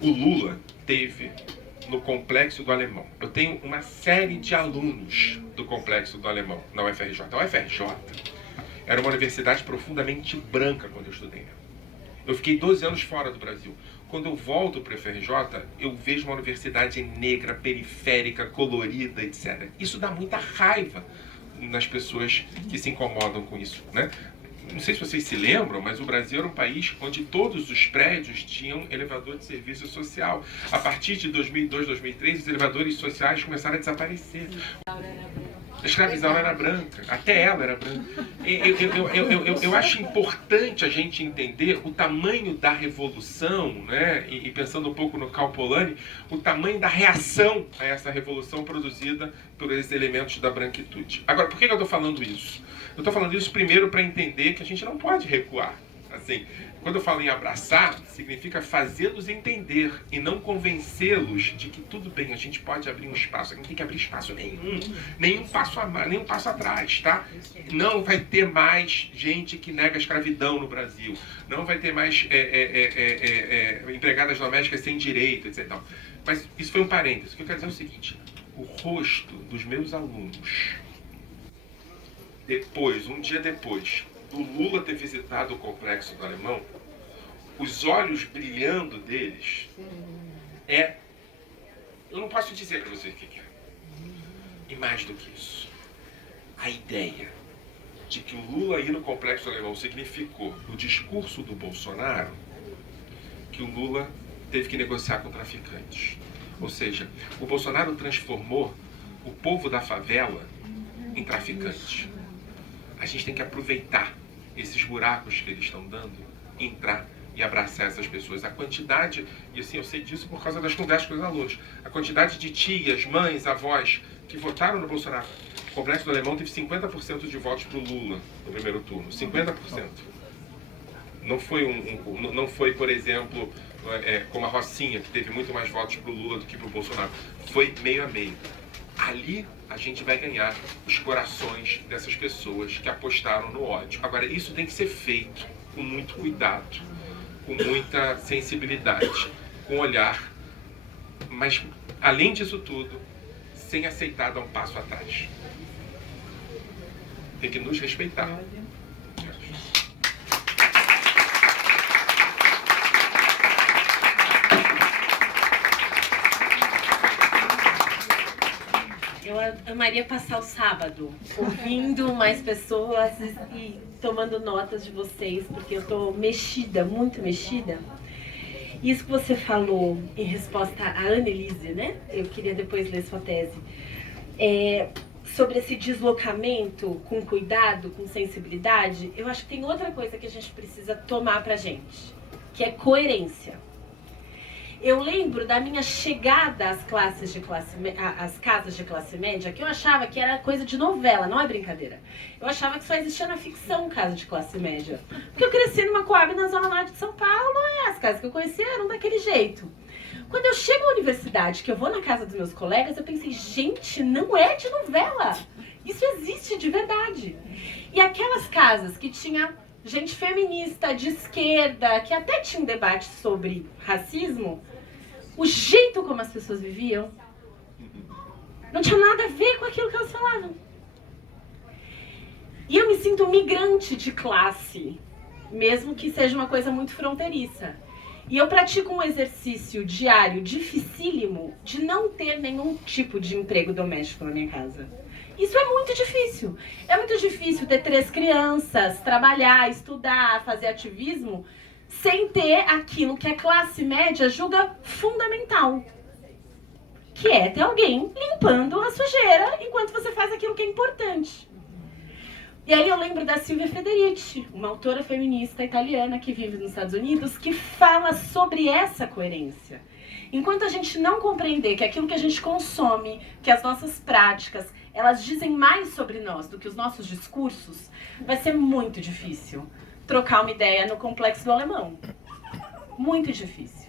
o Lula teve no Complexo do Alemão. Eu tenho uma série de alunos do Complexo do Alemão na UFRJ. A UFRJ era uma universidade profundamente branca quando eu estudei nela. Eu fiquei 12 anos fora do Brasil. Quando eu volto para a UFRJ, eu vejo uma universidade negra, periférica, colorida, etc. Isso dá muita raiva nas pessoas que se incomodam com isso, né? Não sei se vocês se lembram, mas o Brasil era um país onde todos os prédios tinham elevador de serviço social. A partir de 2002, 2003, os elevadores sociais começaram a desaparecer. A escravizaura era branca, até ela era branca. Eu acho importante a gente entender o tamanho da revolução, né? E pensando um pouco no Karl Polanyi, o tamanho da reação a essa revolução produzida por esses elementos da branquitude. Agora, por que eu estou falando isso? Eu estou falando isso primeiro para entender que a gente não pode recuar. Assim, Quando eu falo em abraçar, significa fazê-los entender e não convencê-los de que tudo bem, a gente pode abrir um espaço. Não tem que abrir espaço nenhum passo a mais, nenhum passo atrás, tá? Não vai ter mais gente que nega a escravidão no Brasil. Não vai ter mais empregadas domésticas sem direito, etc. Mas isso foi um parênteses. O que eu quero dizer é o seguinte: o rosto dos meus alunos, um dia depois do Lula ter visitado o Complexo do Alemão, os olhos brilhando deles eu não posso dizer para vocês o que é. E mais do que isso, a ideia de que o Lula ir no Complexo do Alemão significou, no discurso do Bolsonaro, que o Lula teve que negociar com traficantes. Ou seja, o Bolsonaro transformou o povo da favela em traficantes. A gente tem que aproveitar esses buracos que eles estão dando, entrar e abraçar essas pessoas. A quantidade, e assim, eu sei disso por causa das conversas com os alunos, a quantidade de tias, mães, avós que votaram no Bolsonaro. O Complexo do Alemão teve 50% de votos para o Lula no primeiro turno. 50%. Não foi, por exemplo, como a Rocinha, que teve muito mais votos para o Lula do que para o Bolsonaro. Foi meio a meio. Ali a gente vai ganhar os corações dessas pessoas que apostaram no ódio. Agora, isso tem que ser feito com muito cuidado, com muita sensibilidade, com olhar, mas, além disso tudo, sem aceitar dar um passo atrás. Tem que nos respeitar. Eu amaria passar o sábado ouvindo mais pessoas e tomando notas de vocês, porque eu tô mexida, muito mexida. Isso que você falou em resposta à Annelise, né? Eu queria depois ler sua tese. Sobre esse deslocamento com cuidado, com sensibilidade, eu acho que tem outra coisa que a gente precisa tomar pra gente, que é coerência. Eu lembro da minha chegada às casas de classe média, que eu achava que era coisa de novela, não é brincadeira. Eu achava que só existia na ficção casa de classe média. Porque eu cresci numa Coab na Zona Norte de São Paulo e as casas que eu conhecia eram daquele jeito. Quando eu chego à universidade, que eu vou na casa dos meus colegas, eu pensei, gente, não é de novela. Isso existe de verdade. E aquelas casas que tinha gente feminista, de esquerda, que até tinha um debate sobre racismo, o jeito como as pessoas viviam não tinha nada a ver com aquilo que elas falavam. E eu me sinto migrante de classe, mesmo que seja uma coisa muito fronteiriça. E eu pratico um exercício diário dificílimo de não ter nenhum tipo de emprego doméstico na minha casa. Isso é muito difícil. É muito difícil ter 3 crianças, trabalhar, estudar, fazer ativismo, sem ter aquilo que a classe média julga fundamental. Que é ter alguém limpando a sujeira enquanto você faz aquilo que é importante. E aí eu lembro da Silvia Federici, uma autora feminista italiana que vive nos Estados Unidos, que fala sobre essa coerência. Enquanto a gente não compreender que aquilo que a gente consome, que as nossas práticas, elas dizem mais sobre nós do que os nossos discursos, vai ser muito difícil trocar uma ideia no Complexo do Alemão. Muito difícil.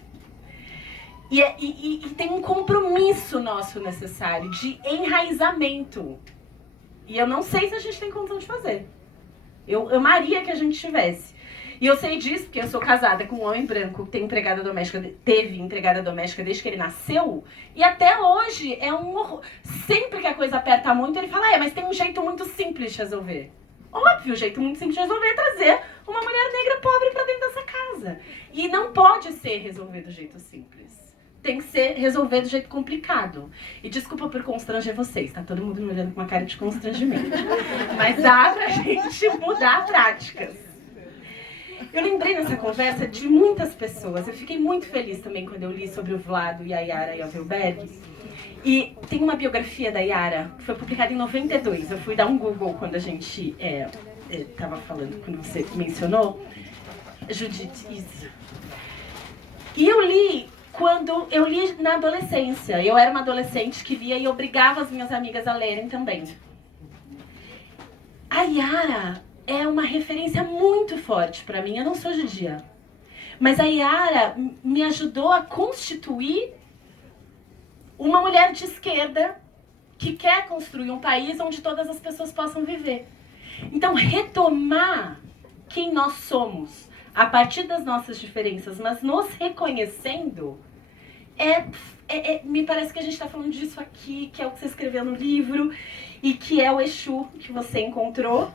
E tem um compromisso nosso necessário de enraizamento. E eu não sei se a gente tem condição de fazer. Eu amaria que a gente tivesse. E eu sei disso porque eu sou casada com um homem branco que teve empregada doméstica desde que ele nasceu. E até hoje é um horror. Sempre que a coisa aperta muito, ele fala, mas tem um jeito muito simples de resolver. Óbvio, o jeito muito simples de resolver é trazer uma mulher negra pobre pra dentro dessa casa. E não pode ser resolver do jeito simples. Tem que ser resolver do jeito complicado. E desculpa por constranger vocês, tá todo mundo me olhando com uma cara de constrangimento. Mas dá pra gente mudar práticas. Eu lembrei nessa conversa de muitas pessoas. Eu fiquei muito feliz também quando eu li sobre o Vlado e a Yara Yovelberg. E tem uma biografia da Yara, que foi publicada em 92. Eu fui dar um Google quando a gente estava falando, quando você mencionou. Judith, isso. E eu li na adolescência. Eu era uma adolescente que lia e obrigava as minhas amigas a lerem também. A Yara é uma referência muito forte para mim. Eu não sou judia, Mas a Yara me ajudou a constituir uma mulher de esquerda que quer construir um país onde todas as pessoas possam viver. Então, retomar quem nós somos a partir das nossas diferenças, mas nos reconhecendo, me parece que a gente está falando disso aqui, que é o que você escreveu no livro, e que é o Exu que você encontrou.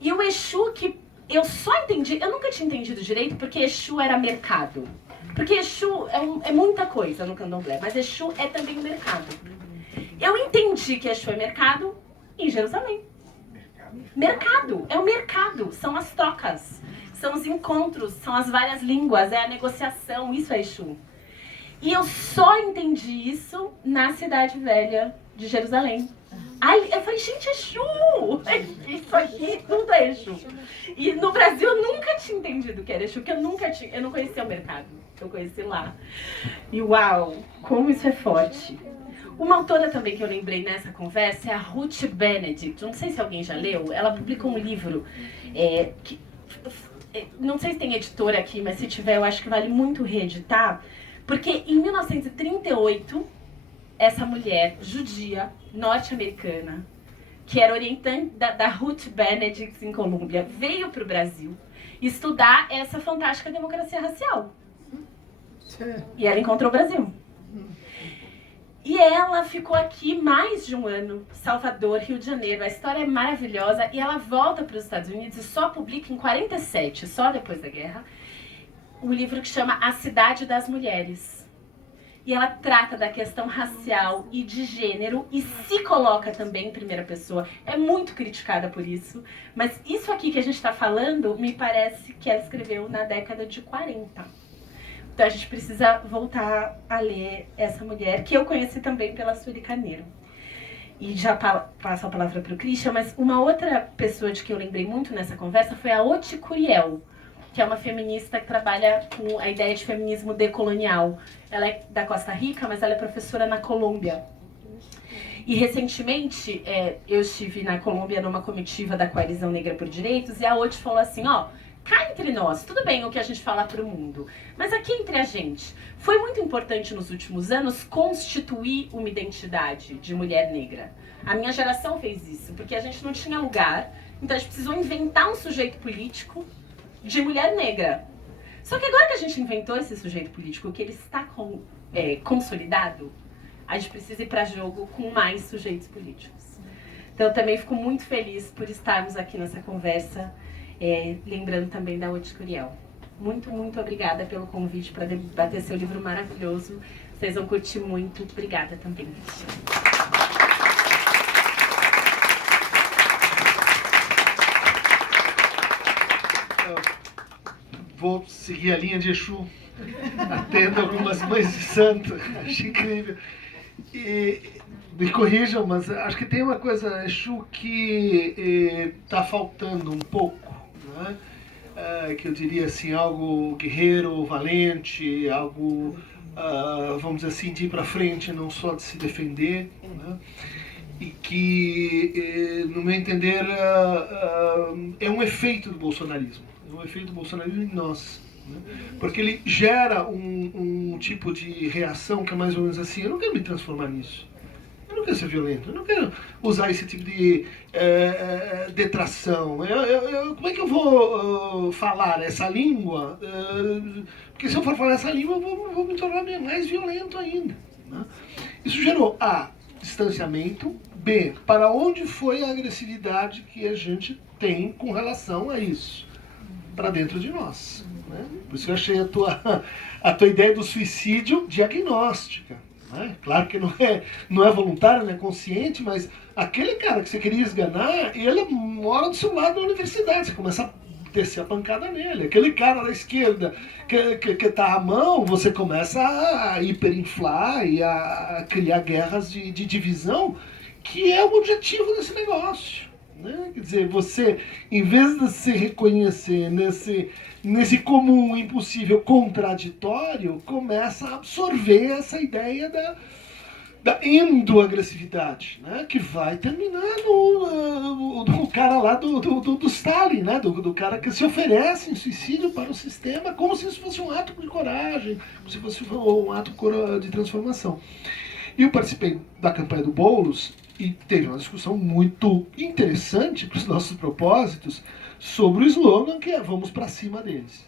E o Exu que eu só entendi, eu nunca tinha entendido direito, porque Exu era mercado. Porque Exu é muita coisa no candomblé, mas Exu é também mercado. Eu entendi que Exu é mercado em Jerusalém. Mercado, é o mercado, são as trocas, são os encontros, são as várias línguas, é a negociação, isso é Exu. E eu só entendi isso na Cidade Velha de Jerusalém. Aí eu falei, gente, Exu! Isso aqui tudo é Exu. E no Brasil eu nunca tinha entendido o que era Exu, porque eu não conhecia o mercado, eu conheci lá. E uau, como isso é forte. Uma autora também que eu lembrei nessa conversa é a Ruth Benedict. Não sei se alguém já leu. Ela publicou um livro que não sei se tem editora aqui, mas se tiver eu acho que vale muito reeditar. Porque em 1938, essa mulher judia, norte-americana, que era orientante da Ruth Benedict em Colômbia, veio para o Brasil estudar essa fantástica democracia racial. E ela encontrou o Brasil. E ela ficou aqui mais de um ano, Salvador, Rio de Janeiro. A história é maravilhosa e ela volta para os Estados Unidos e só publica em 47, só depois da guerra, um livro que chama A Cidade das Mulheres. E ela trata da questão racial e de gênero e se coloca também em primeira pessoa. É muito criticada por isso, mas isso aqui que a gente está falando, me parece que ela escreveu na década de 40. Então a gente precisa voltar a ler essa mulher, que eu conheci também pela Sueli Carneiro. E já passo a palavra para o Christian, mas uma outra pessoa de que eu lembrei muito nessa conversa foi a Oti Curiel, que é uma feminista que trabalha com a ideia de feminismo decolonial. Ela é da Costa Rica, mas ela é professora na Colômbia. E recentemente eu estive na Colômbia numa comitiva da Coalizão Negra por Direitos e a Oti falou assim, ó, cá entre nós, tudo bem o que a gente fala para o mundo, mas aqui entre a gente, foi muito importante nos últimos anos constituir uma identidade de mulher negra. A minha geração fez isso, porque a gente não tinha lugar, então a gente precisou inventar um sujeito político de mulher negra. Só que agora que a gente inventou esse sujeito político, que ele está consolidado, a gente precisa ir para jogo com mais sujeitos políticos. Então eu também fico muito feliz por estarmos aqui nessa conversa, lembrando também da Oti Curiel. Muito, muito obrigada pelo convite para debater seu livro maravilhoso. Vocês vão curtir muito. Obrigada também. Vou seguir a linha de Exu, atendo algumas mães de santo. Acho incrível. E me corrijam, mas acho que tem uma coisa, Exu, que está faltando um pouco. Né? Que eu diria assim, algo guerreiro, valente, algo, vamos dizer assim, de ir para frente, não só de se defender, né? E que, no meu entender, é um efeito do bolsonarismo, em nós, né? Porque ele gera um tipo de reação que é mais ou menos assim, eu não quero me transformar nisso. Eu não quero ser violento, eu não quero usar esse tipo de detração. Como é que eu vou falar essa língua? Porque se eu for falar essa língua, eu vou me tornar mais violento ainda. Né? Isso gerou A, distanciamento, B, para onde foi a agressividade que a gente tem com relação a isso? Para dentro de nós. Né? Por isso que eu achei a tua ideia do suicídio diagnóstica. Claro que não é voluntário, não é consciente, mas aquele cara que você queria esganar, ele mora do seu lado na universidade, você começa a descer a pancada nele. Aquele cara da esquerda que tá à mão, você começa a hiperinflar e a criar guerras de divisão, que é o objetivo desse negócio. Né? Quer dizer, você, em vez de se reconhecer nesse comum, impossível, contraditório, começa a absorver essa ideia da endoagressividade, né, que vai terminar no cara lá do Stalin, né, do cara que se oferece em suicídio para o sistema como se isso fosse um ato de coragem, como se fosse um ato de transformação. E eu participei da campanha do Boulos e teve uma discussão muito interessante para os nossos propósitos sobre o slogan que é "vamos para cima deles".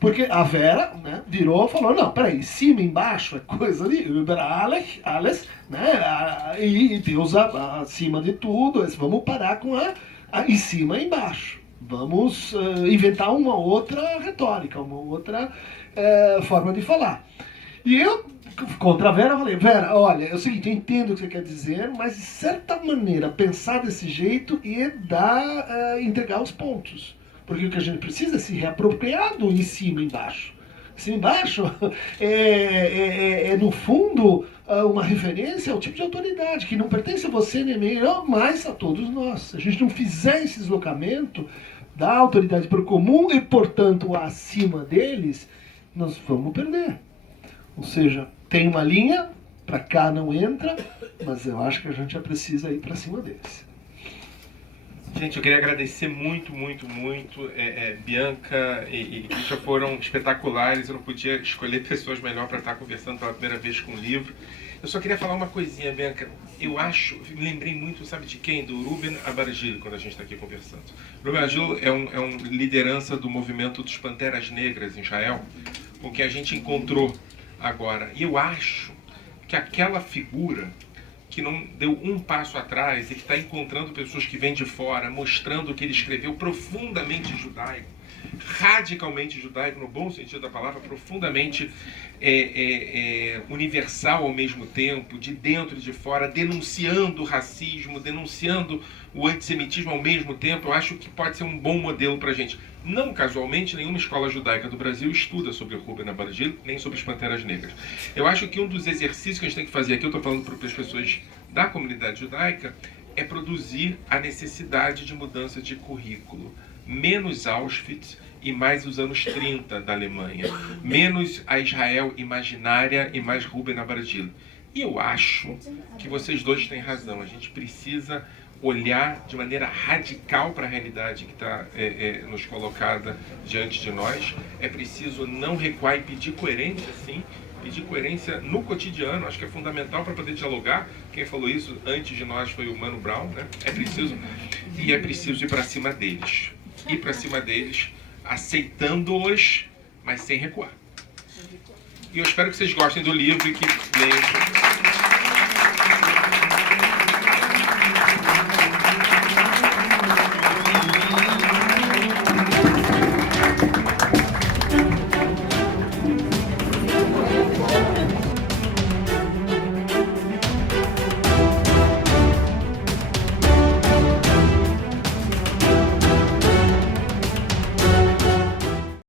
Porque a Vera, né, virou e falou, não, peraí, cima e embaixo é coisa ali, über alles, né, e Deus acima de tudo, vamos parar com a em cima e embaixo. Vamos inventar uma outra retórica, uma outra forma de falar. E eu, contra a Vera, falei, Vera, olha, é o seguinte, eu entendo o que você quer dizer, mas de certa maneira, pensar desse jeito e entregar os pontos. Porque o que a gente precisa é se reapropriar do em cima e embaixo. Em cima e embaixo no fundo, uma referência ao tipo de autoridade, que não pertence a você nem a mim, mas a todos nós. Se a gente não fizer esse deslocamento da autoridade para o comum e, portanto, acima deles, nós vamos perder. Ou seja, tem uma linha, para cá não entra, mas eu acho que a gente já precisa ir para cima deles. Gente, eu queria agradecer muito, muito, muito. Bianca e Christian foram espetaculares. Eu não podia escolher pessoas melhor para estar conversando pela primeira vez com o livro. Eu só queria falar uma coisinha, Bianca. Eu me lembrei muito, sabe de quem? Do Ruben Abargil, quando a gente está aqui conversando. Ruben Abargil é um liderança do movimento dos Panteras Negras em Israel, com quem a gente encontrou agora. E eu acho que aquela figura que não deu um passo atrás e que está encontrando pessoas que vêm de fora, mostrando que ele escreveu profundamente judaico, radicalmente judaico, no bom sentido da palavra, profundamente universal ao mesmo tempo, de dentro e de fora, denunciando o racismo, denunciando o antissemitismo ao mesmo tempo. Eu acho que pode ser um bom modelo para a gente. Não casualmente, nenhuma escola judaica do Brasil estuda sobre o Ruben Abargil, nem sobre as Panteras Negras. Eu acho que um dos exercícios que a gente tem que fazer aqui, eu estou falando para as pessoas da comunidade judaica, é produzir a necessidade de mudança de currículo. Menos Auschwitz e mais os anos 30 da Alemanha. Menos a Israel imaginária e mais Ruben Abargil. E eu acho que vocês dois têm razão. A gente precisa olhar de maneira radical para a realidade que está nos colocada diante de nós. É preciso não recuar e pedir coerência, sim. Pedir coerência no cotidiano, acho que é fundamental para poder dialogar. Quem falou isso antes de nós foi o Mano Brown, né? É preciso ir para cima deles. Ir para cima deles, aceitando-os, mas sem recuar. E eu espero que vocês gostem do livro e que leiam.